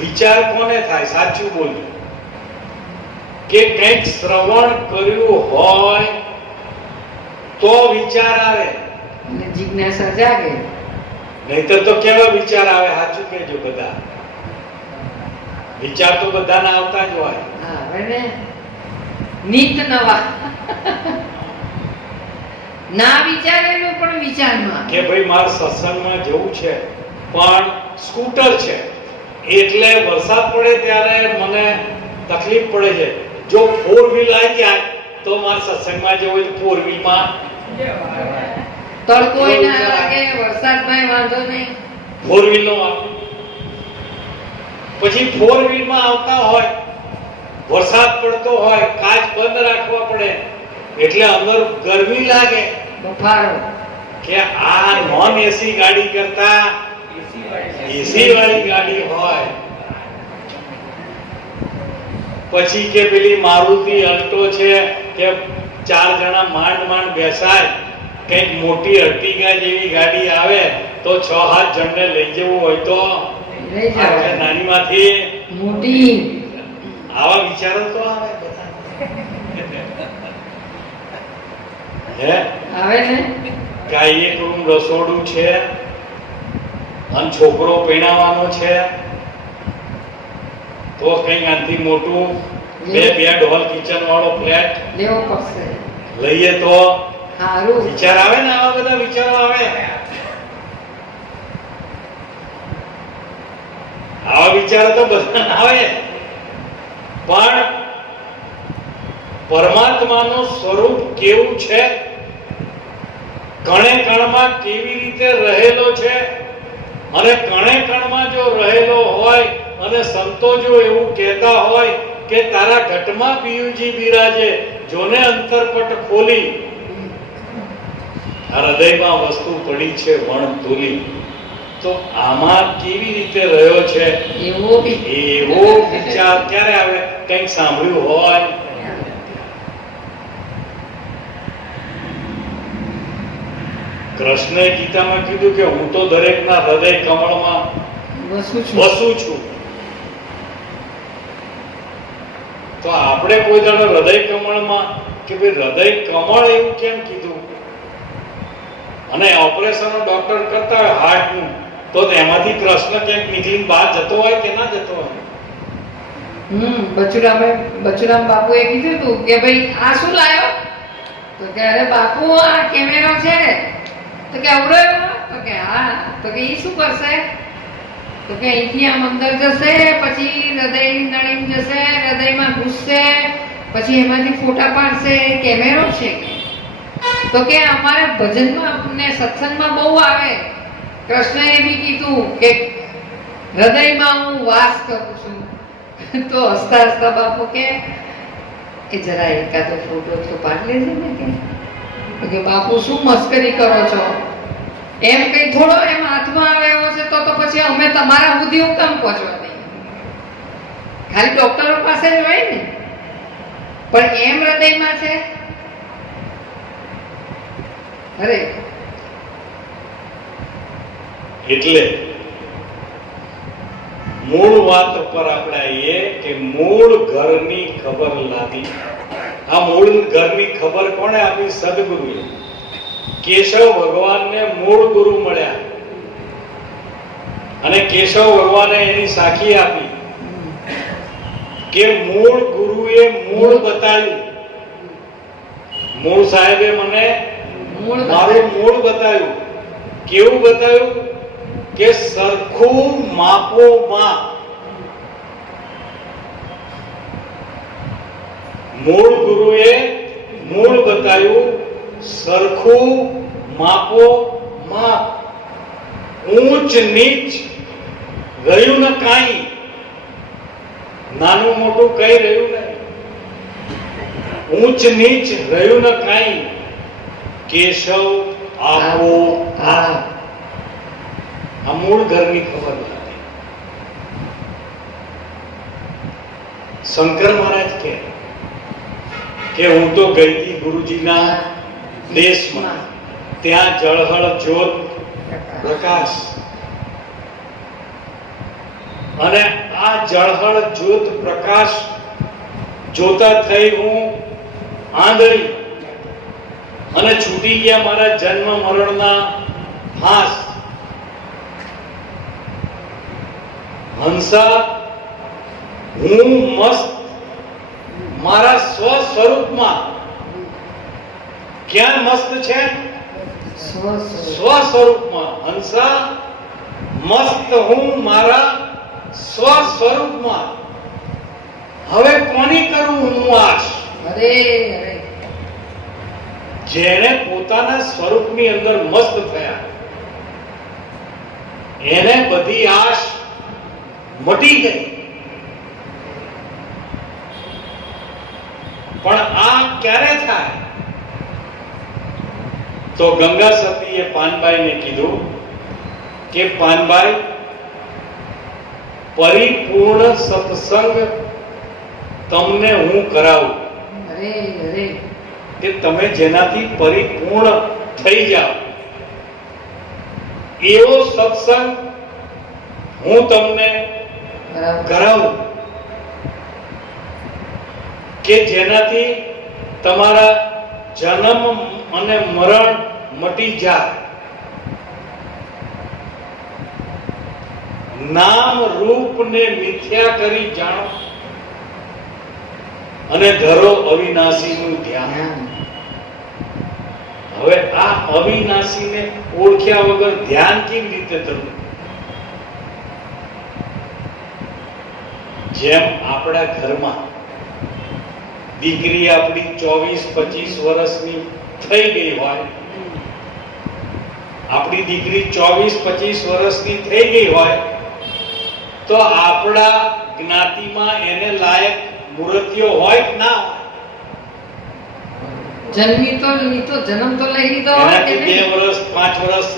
વિચાર કોને થાય? સાચું બોલ્યું કે કંઈક શ્રવણ કર્યું હોય તો વિચાર આવે, અને જિજ્ઞાસા જાગે. નહીતર તો કેવા વિચાર આવે? સાચું કહેજો. બધા વિચાર તો બધાના આવતા જ હોય. હા, હવે ને નીત નવા ના વિચારેલું પણ વિચારમાં. કે ભાઈ મારે સત્સંગમાં જવું છે પણ સ્કૂટર છે એટલે વરસાદ પડે ત્યારે મને તકલીફ પડે છે. જો 4 વ્હીલ આવી જાય તો મારે સત્સંગમાં જવું હોય તો 4 વ્હીલમાં તડકો ના લાગે, વરસાદમાં વાંધો નહીં. 4 વ્હીલ નો વાપરું. પછી 4 વ્હીલમાં આવતા હોય, વરસાદ પડતો હોય, કાચ બંધ રાખવા પડે એટલે અંદર ગરમી લાગે બફારો. કે આ નોન એસી ગાડી કરતા એસી વાળી ગાડી હોય. પછી કે પેલી મારુતિ અલ્ટો છે કે 4 જણા માંડ માંડ બેસાય, કંઈક મોટી અર્ટિગા જેવી ગાડી આવે તો 6-7 જણને લઈ જવું હોય તો લઈ જાઓ. આપણે નાનીમાંથી મોટી. આવા વિચારો તો આવે બધા. હે આવે ને. કાંઈ એક રૂમ રસોડું છે અને છોકરો પરણાવવાનો છે તો કંઈક આનાથી મોટું 2 બેડ હોલ કિચન વાળો ફ્લેટ લેવો પડશે. લઈએ તો સારું. વિચાર આવે ને? આવા બધા વિચારો આવે. આવા વિચારો તો બધા આવે પણ પરમાત્માનું સ્વરૂપ કેવું છે, કણે કણમાં કેવી રીતે રહેલો છે, અને કણે કણમાં જો રહેલો હોય અને સંતો જો એવું કહેતા હોય કે તારા ઘટમાં પિયુજી બિરાજે, જોને અંતરપટ ખોલી, આ હૃદયમાં વસ્તુ પડી છે વણ તોલી. તો આમાં કેવી રીતે રહ્યો છે એવો બી એવો વિચાર ક્યારે આવે? કંઈક સાંભળ્યું હોય. કૃષ્ણએ ગીતામાં કીધું કે હું તો દરેકના હૃદય કમળમાં વસું છું. વસું છું. તો આપણે કોઈ દાડો હૃદય કમળમાં કે ભાઈ હૃદય કમળ એવું કેમ કીધું? અને ઓપરેશનનો ડોક્ટર કરતા હોય હાર્ટનું, તો તેમાંથી કૃષ્ણ ક્યાંક નીકળીને બહાર જતો હોય કે ના જતો હોય? બચુરામ બાપુએ કીધું હતું કે ભાઈ આ શું લાયો? તો કે અરે બાપુ આ કેમેરો છે ને. તો કે અવડો એવો? તો કે હા. તો કે ઈ શું કરશે? તો કે અહીંથી આમ અંદર જશે, પછી હૃદયની નળીમાં જશે, હૃદયમાં ઘૂસશે, પછી એમાંથી ફોટા પાડશે. કેમેરો છે. તો કે અમારે ભજનમાં ને સત્સંગમાં બહુ આવે. કૃષ્ણએ બી કીધું કે હૃદયમાં હું વાસ કરું છું. તો હસતા હસતા બાપુ કે જરા એકાદો ફોટો તો પાડી લેજે ને. કે બાપુ શું મસ્કરી કરો છો? એમ કઈ થોડો એમ હાથમાં આવ્યો છે તો પછી અમે તમારા સુધી હું કામ પહોંચવા નહીં? ખાલી ડોક્ટરો પાસે જ હોય ને, પણ એમ હૃદયમાં છે. અરે એટલે મૂળ વાત પર આપણે આવીએ કે મૂળ ઘરની ખબર લાવી. આ મૂળ ઘરની ખબર કોણે આપી? સદગુરુએ. કેશવ ભગવાનને મૂળ ગુરુ મળ્યા અને કેશવ ભગવાને એની સાખી આપી કે મૂળ ગુરુએ મૂળ બતાવ્યું. મૂળ સાહેબે મને મારું મૂળ બતાવ્યું. કેવું બતાવ્યું? કે સરખું માપો માં. મૂળ ગુરુએ મૂળ બતાવ્યું, સરખું માપો માપ. ઊંચ નીચ રહ્યું ન કાંઈ, નાનું મોટું કઈ રહ્યું નહીં. ઊંચ નીચ રહ્યું ન કાંઈ, કેશવ આપો આ. આ મૂળ ઘરની ખબર નથી. શંકર મહારાજ કે હું તો ગઈ હતી ગુરુજીના દેશમાં, ત્યાં જળહળ જ્યોત પ્રકાશ, અને આ જળહળ જ્યોત પ્રકાશ જોતા થઈ હું આંધળી, અને છૂટી ગયા મારા જન્મ મરણના ફાંસ. હંસા હું મસ્ત મારા સ્વ સ્વરૂપમાં. ક્યાં મસ્ત છે? સ્વ સ્વરૂપમાં. હંસા મસ્ત હું મારા સ્વ સ્વરૂપમાં. હવે કોની કરું હું આશ? અરે અરે જેને પોતાના સ્વરૂપની અંદર મસ્ત થયા એને બધી આશ મટી ગઈ. પણ આ ક્યારે થાય? તો ગંગા સતીએ પાનબાઈને કીધું કે પાનબાઈ, પરિપૂર્ણ સત્સંગ તમને હું કરાવું. અરે અરે કે તમે જેનાથી પરિપૂર્ણ થઈ જાઓ એવો સત્સંગ હું તમને કરાવું કે જેનાથી તમારા જન્મ અને મરણ મટી જાય. નામ રૂપ ને મિથ્યા કરી જાણો અને ધરો અવિનાશીનું ધ્યાન. હવે આ અવિનાશીને ઓળખ્યા વગર ધ્યાન કેવી રીતે કરવું? જેમ આપણા ઘરમાં દીકરી આપણી 24-25 વર્ષની થઈ ગઈ હોય, આપણી દીકરી 24-25 વર્ષની થઈ ગઈ હોય તો આપણા જ્ઞાતિમાં એને લાયક મૂર્તિઓ હોય કે ના હોય? જન્મી તો લીધો, જન્મ તો લઈ લીધો હોય કે એનાથી 2 નહીં? વર્ષ 5 વર્ષ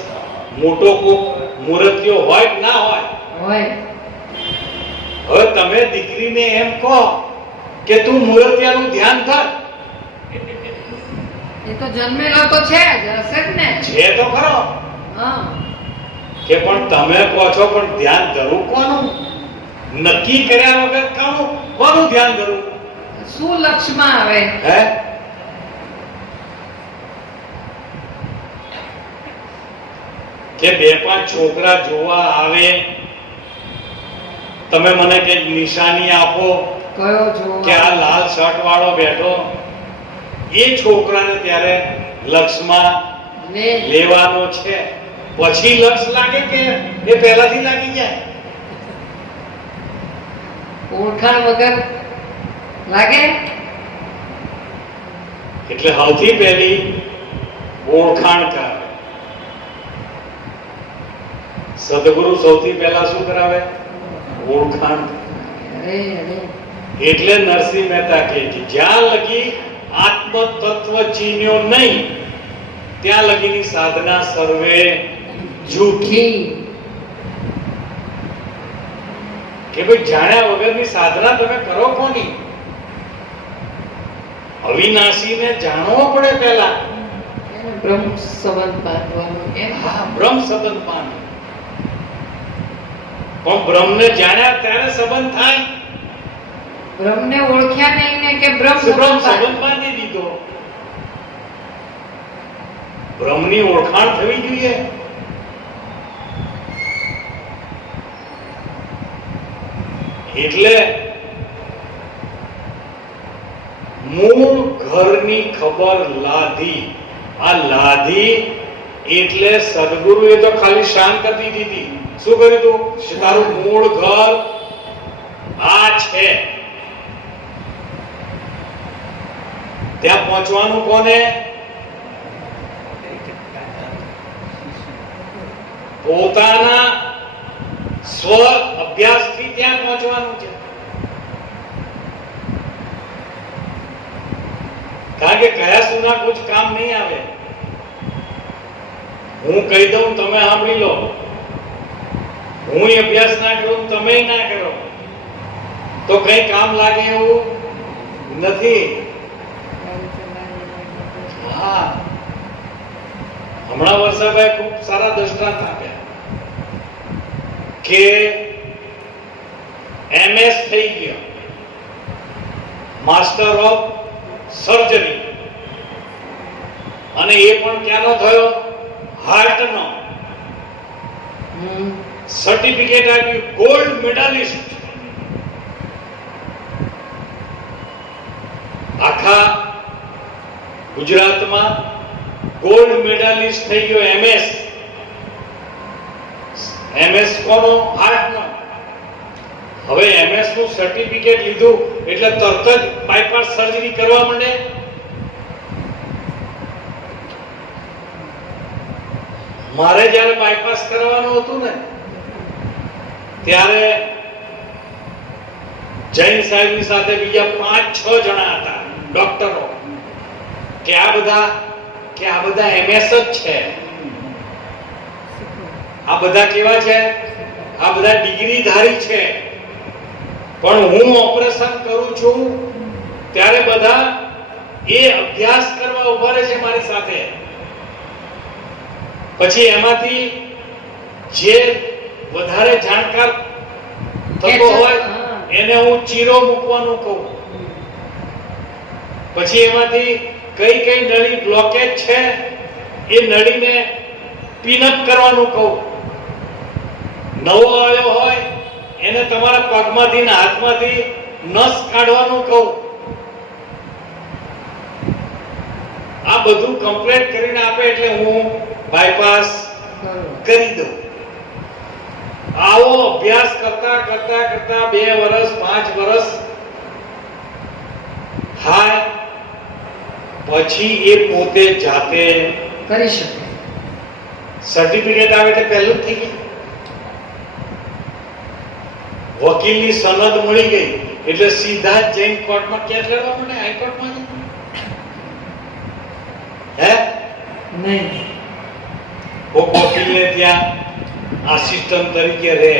મોટો કોક મૂર્તિઓ હોય કે ના હોય? હોય. હવે તમે દીકરીને એમ કહો કે તું મૂર્તિયાનું ધ્યાન કર, એ તો જન્મેલો તો છે જ, હશે જ ને. છે તો ખરો હા. કે પણ તમે કહો છો પણ ધ્યાન ધરવું કોનું? નક્કી કર્યા વગર કોનું ધ્યાન ધરવું? શું લક્ષમાં આવે? હે કે 2-5 છોકરા જોવા આવે, તમે મને કઈક નિશાની આપો કયો જોવા? કે આ લાલ શર્ટ વાળો બેઠો, એ છોકરાને ત્યારે લક્ષમાં લે. લેવાનો છે. પછી લક્ષ લાગે કે એ પહેલાથી લાગી જાય? ઓળખાણ વગર લાગે. એટલે સૌથી પહેલી ઓળખાણ કરાવે. સદગુરુ સૌથી પહેલા શું કરાવે? ઓળખાણ. અરે અરે. એટલે નરસિંહ મહેતા કહે કે જ્યાં લગી આત્મ તત્વ ચીન્યો નહીં ત્યાં લગીની સાધના સર્વે જૂઠી. કે ભાઈ જાણ્યા વગરની સાધના તમે કરો કોની? અવિનાશીને જાણવો પડે પહેલા. બ્રહ્મ સંબંધ બાંધવાનો એમ. હા, બ્રહ્મ સંબંધ પામે. પણ બ્રહ્મને જાણ્યા ત્યારે સંબંધ થાય. બ્રહ્મને ઓળખ્યા નહીં ને કે બ્રહ્મ બ્રહ્મ સંબંધ સંબંધ બાંધી દીધો. બ્રહ્મની ઓળખાણ થવી જોઈએ. એટલે મૂળ ઘરની ખબર લાધી. આ લાધી એટલે સદગુરુએ તો ખાલી શાંત કરી દીધી. શું કર્યું તું? તારું મૂળ ઘર આ છે. ત્યાં પહોંચવાનું કોને? પોતાના સ્વ અભ્યાસથી ત્યાં પહોંચવાનું છે. કારણ કે કયા સુના કુછ કામ નહીં આવે. હું કહી દઉં તમે સાંભળી લો, હું અભ્યાસ ના કરું તમે ના કરો તો કઈ કામ લાગે એવું નથી. હા, હમણાં વર્ષાભાઈ ખૂબ સારા દ્રષ્ટાંત આપ્યા કે MS થઈ ગયો, માસ્ટર ઓફ સર્જરી, અને એ પણ ક્યાંનો થયો? હાર્ટનો. સર્ટિફિકેટ આપ્યું, ગોલ્ડ મેડાલિસ્ટ. આખા ગુજરાતમાં ગોલ્ડ મેડાલિસ્ટ થઈ ગયો. MS કોનો? હાર્ટનો. હવે MS નું સર્ટિફિકેટ લીધું એટલે તરત જ બાયપાસ સર્જરી કરવા માંડે. મારે જ્યારે બાયપાસ કરવાનું હતું ને ત્યારે જૈન સાહેબની સાથે બીજા 5-6 જણા હતા ડોક્ટરો કે આ બધા MS જ છે. આ બધા કેવા છે? આ બધા ડિગ્રીધારી છે. પણ હું ઓપરેશન કરું છું ત્યારે બધા એ અભ્યાસ કરવા ઉભા રહે છે મારી સાથે. પછી એમાંથી જે વધારે જાણકાર થતો હોય એને હું ચીરો મૂકવાનું કહું. પછી એમાંથી કઈ કઈ નળી બ્લોકેજ છે એ નળીને પીનઅપ કરવાનું કહું. નવો આવ્યો હોય એને તમારા પગમાંથી ને હાથમાંથી નસ કાઢવાનું કહું. આ બધું કમ્પ્લીટ કરીને આપે એટલે હું બાયપાસ કરી દઉં. આવો અભ્યાસ કરતા કરતા કરતા 2 વર્ષ 5 વર્ષ થાય પછી એ પોતે જાતે કરી શકે. સર્ટિફિકેટ આવે એટલે પહેલું જ થઈ ગયું. વકીલની સનદ મળી ગઈ. એટલે સીધા જ જઈને કોર્ટમાં કેસ લડવા માટે હાઈકોર્ટમાં હે નહીં. કોક વકીલને ત્યાં આસિસ્ટન્ટ તરીકે રહે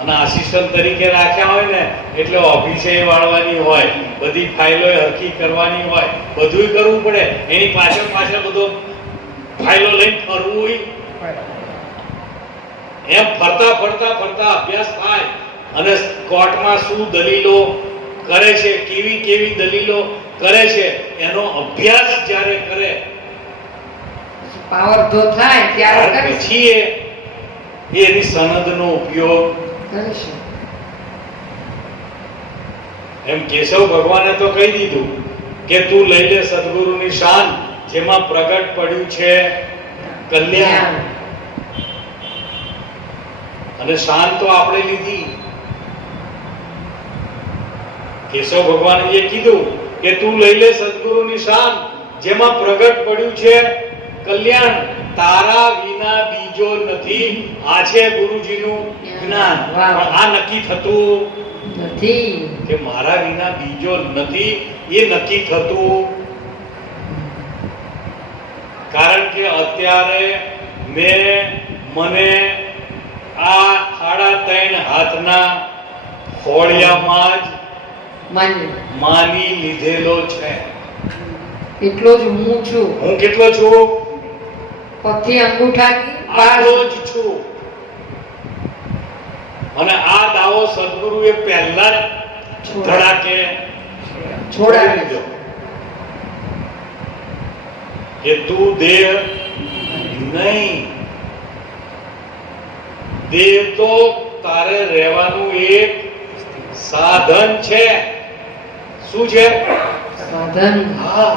અને આસિસ્ટન્ટ તરીકે રાખ્યા હોય ને એટલે ઓફિસે વાળવાની હોય, બધી ફાઇલો હરકી કરવાની હોય, બધુંય કરવું પડે. એની પાછળ પાછળ બધો ફાઇલો લઈને ફરવું એમ ફરતા ફરતા ફરતા અભ્યાસ થાય અને કોર્ટમાં શું દલીલો કરે છે, કેવી કેવી દલીલો કરે છે, એનો અભ્યાસ જ્યારે કરે પાવર તો થાય ત્યારે ત્યાર કરીશ. પછી એની સનદનો ઉપયોગ કરીશું. એમ કેશવ ભગવાને તો કહી દીધું કે તું લઈ લે સદગુરુની શાન, જેમાં પ્રગટ પડ્યું છે કલ્યાણ. અને શાન તો આપણે લીધી. કેશવ ભગવાને એ કીધું કે તું લઈ લે સદગુરુની શાન, જેમાં પ્રગટ પડ્યું છે કલ્યાણ. તારા વિના બીજો નથી. આ છે ગુરુજીનું જ્ઞાન. પણ આ નક્કી થતું નથી. કે મારા વિના બીજો નથી, એ નક્કી થતું. કારણ કે અત્યારે મને આ 3.5 હાથના ખોળિયામાં જ માની લીધેલો છે. એટલો જ હું છું. હું કેટલો છું? પગથી અંગૂઠાથી આટલો જ છું. અને આ દાવો સદગુરુએ પહેલા જ ધડાકે છોડાવી દીધો કે તું દેહ નહીં. દેહ તો તારે રહેવાનું એક સાધન છે. શું છે? સાધન. હા,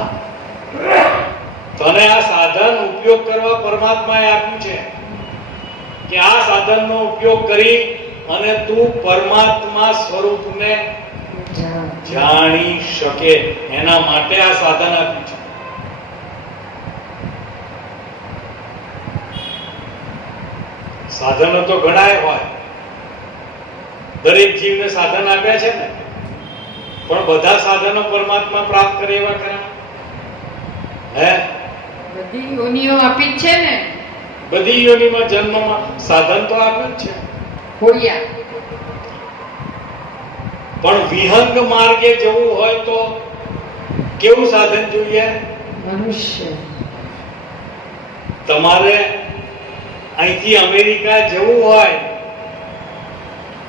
તને આ સાધન ઉપયોગ કરવા પરમાત્માએ આપ્યું છે કે આ સાધનનો ઉપયોગ કરી અને તું પરમાત્મા સ્વરૂપને જાણી શકે. એના માટે આ સાધન આપ્યું છે. સાધનો તો ઘણાય હોય, દરેક જીવને સાધન આપ્યા છે ને, પણ બધા સાધનો પરમાત્મા પ્રાપ્ત કરે એવા ખરા? હે? બધી યોનિઓ આપી જ છે ને. બધી યોનિમાં જન્મમાં સાધન તો આપ્યું જ છે. ખોડિયા. પણ વિહંગ માર્ગે જવું હોય તો કેવું સાધન જોઈએ? મનુષ્ય. તમારે અહીંથી અમેરિકા જવું હોય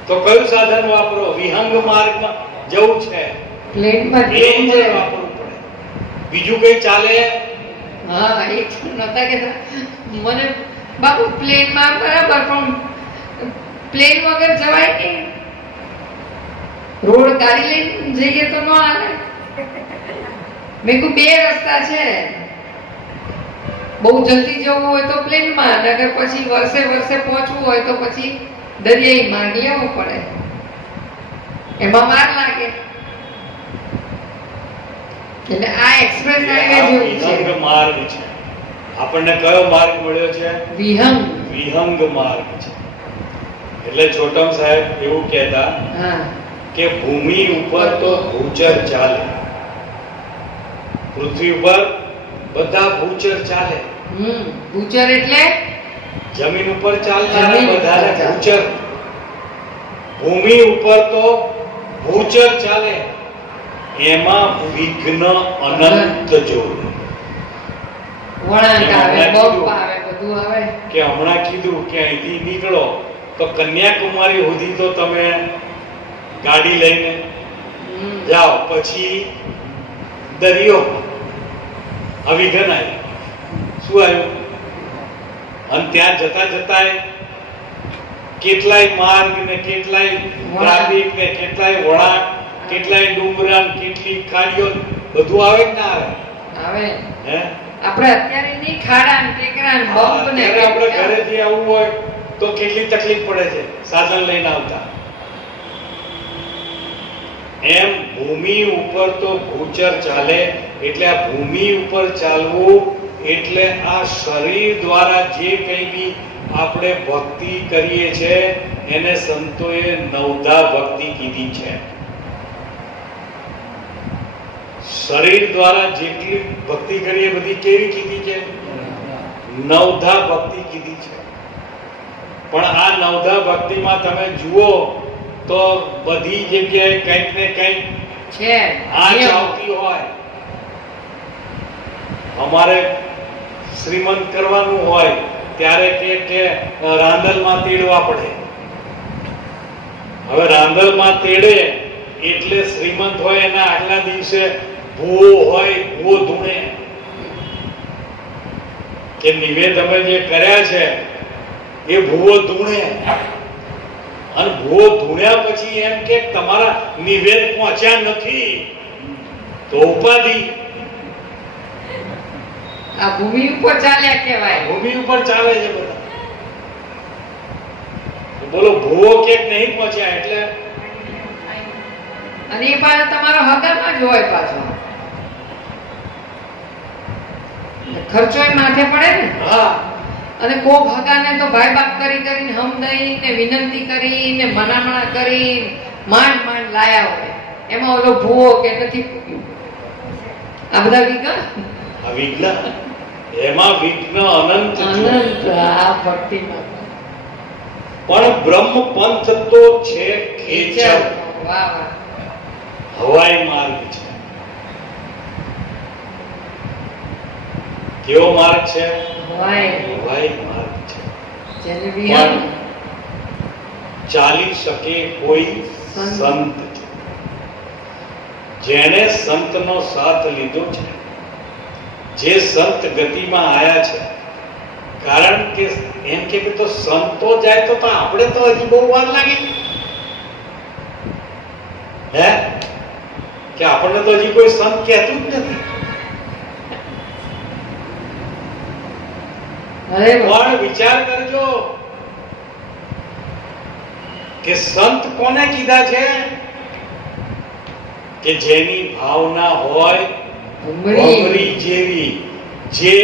તો કયું સાધન વાપરો? વિહંગ માર્ગમાં જવું છે, પ્લેનમાં પ્લેન વાપરવું પડે. બીજું કઈ ચાલે? હા, એક નતા કેતા મને બાપુ પ્લેનમાં બરાબર, પણ પ્લેન વગર જવાય નહીં. રોડ ગાડી લઈને જઈએ તો ન હાલે. મેં કહ્યું 2 રસ્તા છે. બહુ જલ્દી જવું હોય તો પ્લેનમાં, નગર પછી વર્ષે પહોંચવું હોય તો પછી દરિયાઈ માર્ગ લેવો પડે. એમાં વાર લાગે. એટલે આ એક્સપ્રેસ હાઈવે જેવું છે. વિહંગ માર્ગ છે. આપણને કયો માર્ગ મળ્યો છે? વિહંગ. વિહંગ માર્ગ છે. એટલે છોટમ સાહેબ એવું કહેતા હા. કે ભૂમિ ઉપર તો ભૂચર ચાલે, પૃથ્વી ઉપર બધા ભૂચર ચાલે. ભૂચર એટલે જમીન ઉપર ચાલનારા જમીન ઉપર બધાને ચાલે. ભૂચર. ભૂમિ ઉપર તો ભૂચર ચાલે, એમાં વિઘ્ન અનંત જોડે. વળાંક આવે, હમણાં બમ્પ કીધું. આવે, બધું આવે. કે હમણાં કીધું કે અહીંથી નીકળો તો કન્યાકુમારી સુધી તો તમે ગાડી લઈને જાઓ, પછી દરિયો આ વિઘન આવ્યું. શું આવ્યું? અને ત્યાં જતા જતા કેટલાય માર્ગ ને કેટલાય ટ્રાફિક ને કેટલાય વળાંક, કેટલાય ડુંગરા, કેટલી ખાડીઓ, બધું આવે કે ના આવે? આવે. હે? આપણે અત્યારે નહીં ખાડા ને ટેકરા ને બમ્પ ને આપણે ઘરેથી આવવું હોય તો કેટલી તકલીફ પડે છે સાધન લઈને આવતા. એમ ભૂમિ ઉપર તો ભૂચર ચાલે, એટલે આ ભૂમિ ઉપર ચાલવું એટલે આ શરીર દ્વારા જે કંઈ બી આપણે ભક્તિ કરીએ છે એને સંતોએ નવધા ભક્તિ કીધી છે. શરીર દ્વારા જેટલી ભક્તિ કરીએ બધી કેવી કીધી છે? નવધા ભક્તિ કીધી છે. પણ આ નવધા ભક્તિમાં તમે જુઓ તો બધી જગ્યાએ કંઈક ને કંઈક છે આંચ આવતી હોય. અમારે શ્રીમંત કરવાનું હોય ત્યારે કે રાંદલમાં તેડવા પડે. હવે રાંદલમાં તેડે એટલે શ્રીમંત હોય એના આગલા દિવસે ભૂવો હોય, ભૂવો ધૂણે કે નિવેદ અમે જે કર્યા છે એ ભૂવો ધૂણે. અને ભૂવો ધૂણ્યા પછી એમ કે તમારા નિવેદ પહોંચ્યા નથી તો ઉપાધિ. આ ભૂમિ ઉપર ચાલ્યા કહેવાય. ભૂમિ ઉપર ચાલે છે બધા. તો બોલો ભૂવો કે નહીં પહોંચ્યા એટલે અને એ પાછો તમારો હગામાં જ હોય પાછો. ખર્ચોય માથે પડે ને. હા અને કોક હગાને તો ભાઈ બાપ કરીને હમદઈ ને વિનંતી કરીને મનામણા કરીને માંડ માંડ લાયા હોય. એમાં ઓલો ભૂવો કે નથી પૂગ્યું. આ બધા વિઘ્ન આ વિઘ્ન, એમાં વિઘ્ન અનંત છે. અનંત આ ભક્તિમાં. પણ બ્રહ્મ પંથ તો છે ખેચર, વાહ વાહ. હવાઈ માર્ગ છે. કેવો માર્ગ છે? વાહ. હવાઈ માર્ગ છે. જેને વિહંગ પણ ચાલી શકે કોઈ સંત છે. જેણે સંતનો સાથ લીધો છે, જે સંત ગતિમાં આયા છે. કારણ કે એમ કે તો સંતો જાય તો આપણે તો હજી બહુ વાર લાગે. હે કે આપણને તો હજી કોઈ સંત કહેતું જ નથી. અરે વાહ. પણ વિચાર કરજો કે સંત કોને કીધા છે? કે જેની ભાવના હોય ભમરી જેવી, જે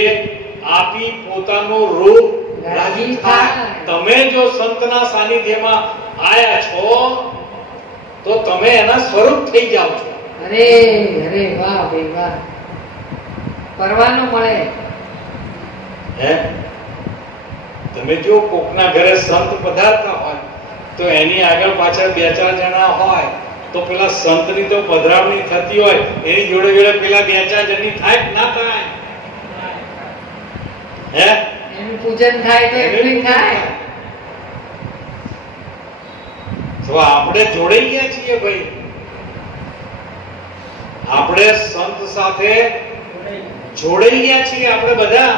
આપી પોતાનો રૂપ રાજી થાય. તમે જો સંતના સાનિધ્યમાં આયા છો તો તમે એના સ્વરૂપ થઈ જાવ છો. અરે અરે વાહ ભાઈ વાહ. પરવાનો મળે. હે તમે જો કોકના ઘરે સંત પધારતા હોય તો એની આગળ પાછળ બે ચાર જણા હોય તો પેલા સંતની તો પધરાવણી થતી હોય, એની જોડે જોડે પેલા બે ચાર જણની થાય કે ના થાય? હે એનું પૂજન થાય તો એટલું થાય. તો આપણે જોડાઈ ગયા છીએ ભાઈ. આપણે સંત સાથે જોડાઈ ગયા છીએ આપણે બધા.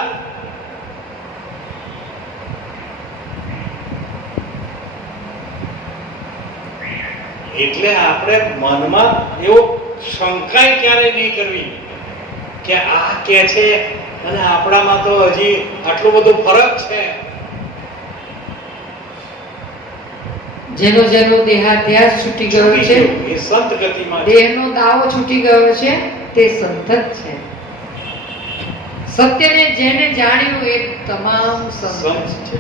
એટલે આપણે મનમાં એવો શંકાય ક્યારે નહીં કરવી કે આ કે છે અને આપણામાં તો હજી આટલો બધો ફરક છે. જેનો જેનો દેહાધ્યાસ છૂટી ગયો છે, એ સંત ગતિમાં છે. દેહનો દાવો છૂટી ગયો છે, તે સંત જ છે. સત્યને જેને જાણ્યું એ તમામ સંત સંત છે. છે.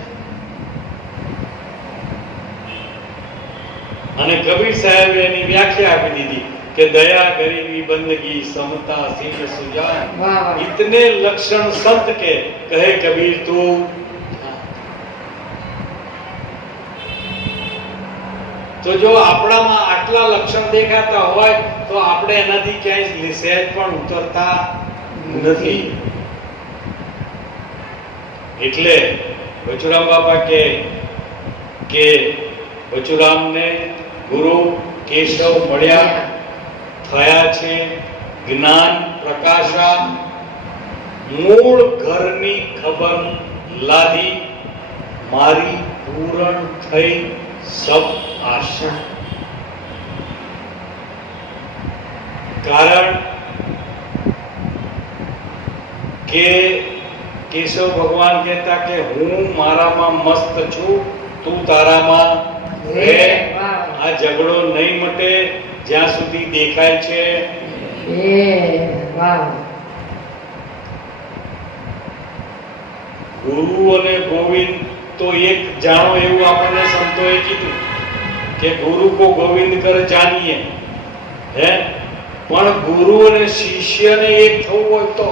અને કબીર સાહેબ એની વ્યાખ્યા આપી દીધી કે દયા ગરીબી બંદગી સમતા સીલ સુજાન વાહ વાહ. इतने लक्षण संत के कहे कबीर तू. તો જો આપણામાં આટલા લક્ષણ દેખાતા હોય તો આપણે એનાથી ક્યાંય સહેજ પણ ઉતરતા નથી. એટલે બચુરામ બાપા કે બચુરામને ગુરુ કેશવ મળ્યા, થયા છે જ્ઞાન પ્રકાશા, મૂળ ઘરની ખબર લાદી, મારી પૂરણ થઈ સબ આશા. કારણ કે કેશવ ભગવાન કહેતા કે હું મારામાં મસ્ત છું, તું તારામાં રહે. આ ઝઘડો નહીં મટે જ્યાં સુધી દેખાય છે. વાહ. ગુરુ અને ગોવિંદ તો એક જાણો એવું આપણને સંતોએ કીધું કે ગુરુ કો ગોવિંદ કર જાનીએ, હે, પણ ગુરુ અને શિષ્યને એક થવું હોય તો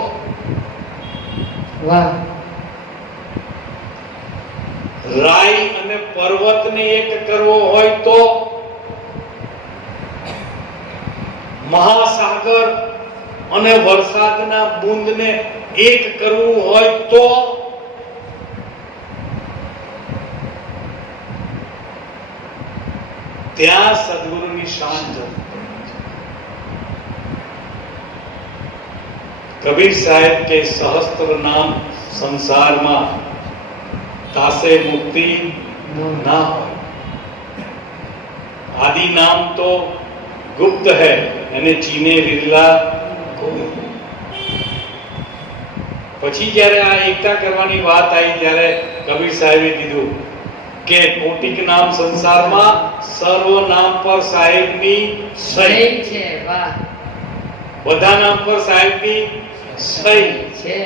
વાહ, રાઈ અને પર્વતને એક કરવો હોય તો, મહાસાગર અને વરસાદના બૂંદને એક કરવું હોય તો, ત્યાં સદગુરુની શાન જરૂર પડે છે. કબીર સાહેબ કે સહસ્ત્ર નામ સંસારમાં તાસે મુક્તિ ના હોય. આદિ નામ તો ગુપ્ત है, એને ચીને વિરલા કોઈ. પછી જ્યારે આ એકતા કરવાની વાત આવી ત્યારે કબીર સાહેબે કીધું કે કોટિક નામ સંસારમાં સર્વ નામ પર સાહેબની સહી સહી છે. વાહ, બધા નામ પર સાહેબની સહી છે.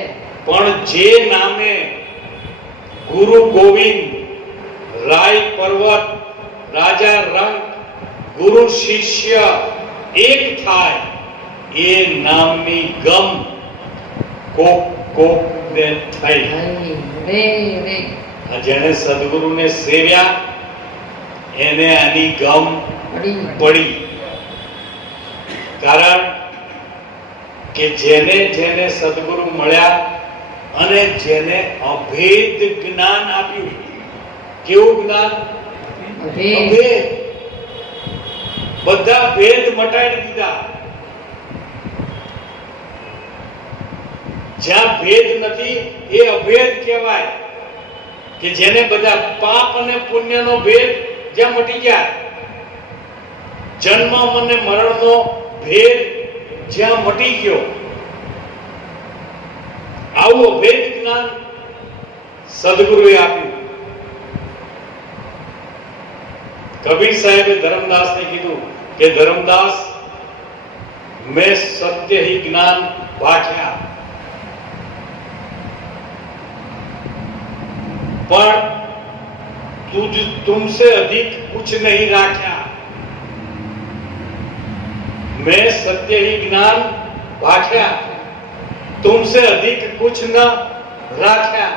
પણ જે નામે ગુરુ ગોવિંદ, રાય પર્વત, રાજા રંગ, ગુરુ શિષ્ય એક થાય એ નામની ગમ કોક કોક ને થઈ. રે રે, આ જેણે સદગુરુને સેવ્યા એને આની ગમ પડી પડી. કારણ કે જેને જેને સદગુરુ મળ્યા અને જેને અભેદ જ્ઞાન આપ્યું. કેવું જ્ઞાન? અભેદ. બધા ભેદ મટાડી દીધા. જ્યાં ભેદ નથી એ અભેદ કહેવાય. કે જેને બધા પાપ અને પુણ્યનો ભેદ જ્યાં મટી ગયા, જન્મ અને મરણનો ભેદ જ્યાં મટી ગયો, આવું અભેદ જ્ઞાન સદગુરુએ આપ્યું. કબીર સાહેબે ધર્મદાસને કીધું કે ધર્મદાસ, મેં સત્ય ही જ્ઞાન ભાખ્યા, पर तुमसे अधिक कुछ नहीं राख्या. मैं सत्य ही ज्ञान भाख्या, तुमसे अधिक कुछ न राख्या.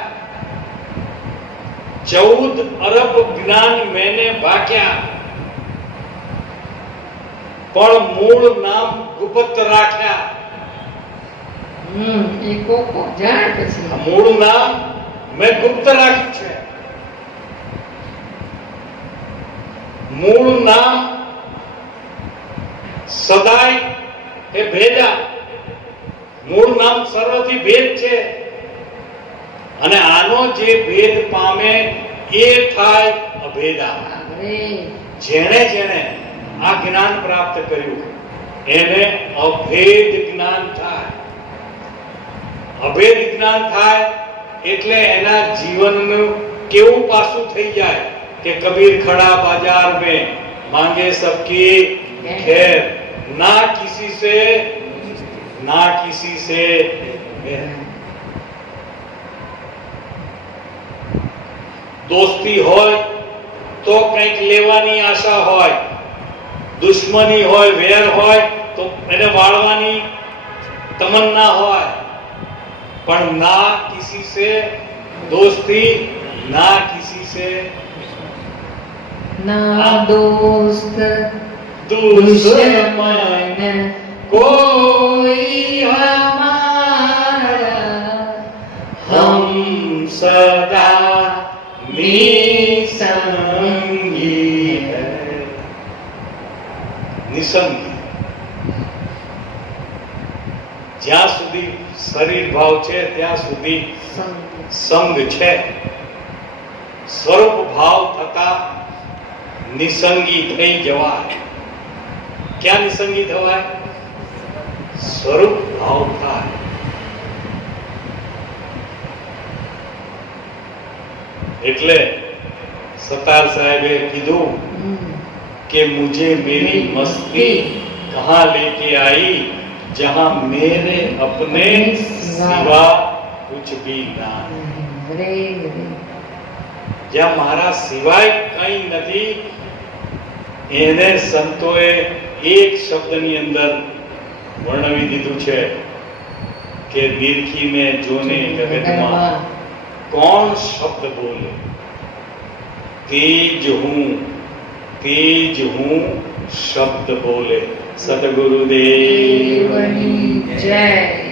14 अरब ज्ञान मैंने भाख्या, पर मूल नाम गुप्त राख्या. એ કોકો જાય પછી મૂળ નામ મેં ગુપ્ત રાખ્યું છે. મૂળ નામ સદાય એ ભેદા. મૂળ નામ સર્વથી ભેદ છે અને આનો જે ભેદ પામે એ થાય અભેદા. રે જેણે જેણે આ જ્ઞાન પ્રાપ્ત કર્યું એને અભેદ જ્ઞાન થાય. અભેદ જ્ઞાન થાય એટલે એના જીવનનું કેવું પાસું થઈ જાય કે કબીર ખડા બાजार में मांगे सबकी खैर, ना किसी से दोस्ती હોય તો કંઈક લેવાની આશા હોય, દુશ્મની હોય, વેર હોય તો એને વાળવાની તમન્ના હોય, पर ना किसी से दोस्ती, ना किसी से ना दोस्त दुश्मन कोई हमारा, हम सदा निसंगी है. निसंगी જ્યાં સુધી શરીર ભાવ છે ત્યાં સુધી સંગ છે. સ્વરૂપ ભાવ થતા નિસંગી થઈ જવાય. ક્યાં નિસંગી થવાય? સ્વરૂપ ભાવ થાય. એટલે સતાર સાહેબે કીધું કે મુझे मेरी मस्ती कहाँ लेके आई, जहां मेरे अपने सिवा कुछ भी ना. જ્યાં મારા સિવાય કંઈ નથી, એને સંતોએ એક શબ્દની અંદર વર્ણવી દીધું છે કે નિરખી મેં જોને જગતમાં કોણ શબ્દ બોલે, તેજ હું શબ્દ બોલે. સદગુરુદેવ દેવની જય.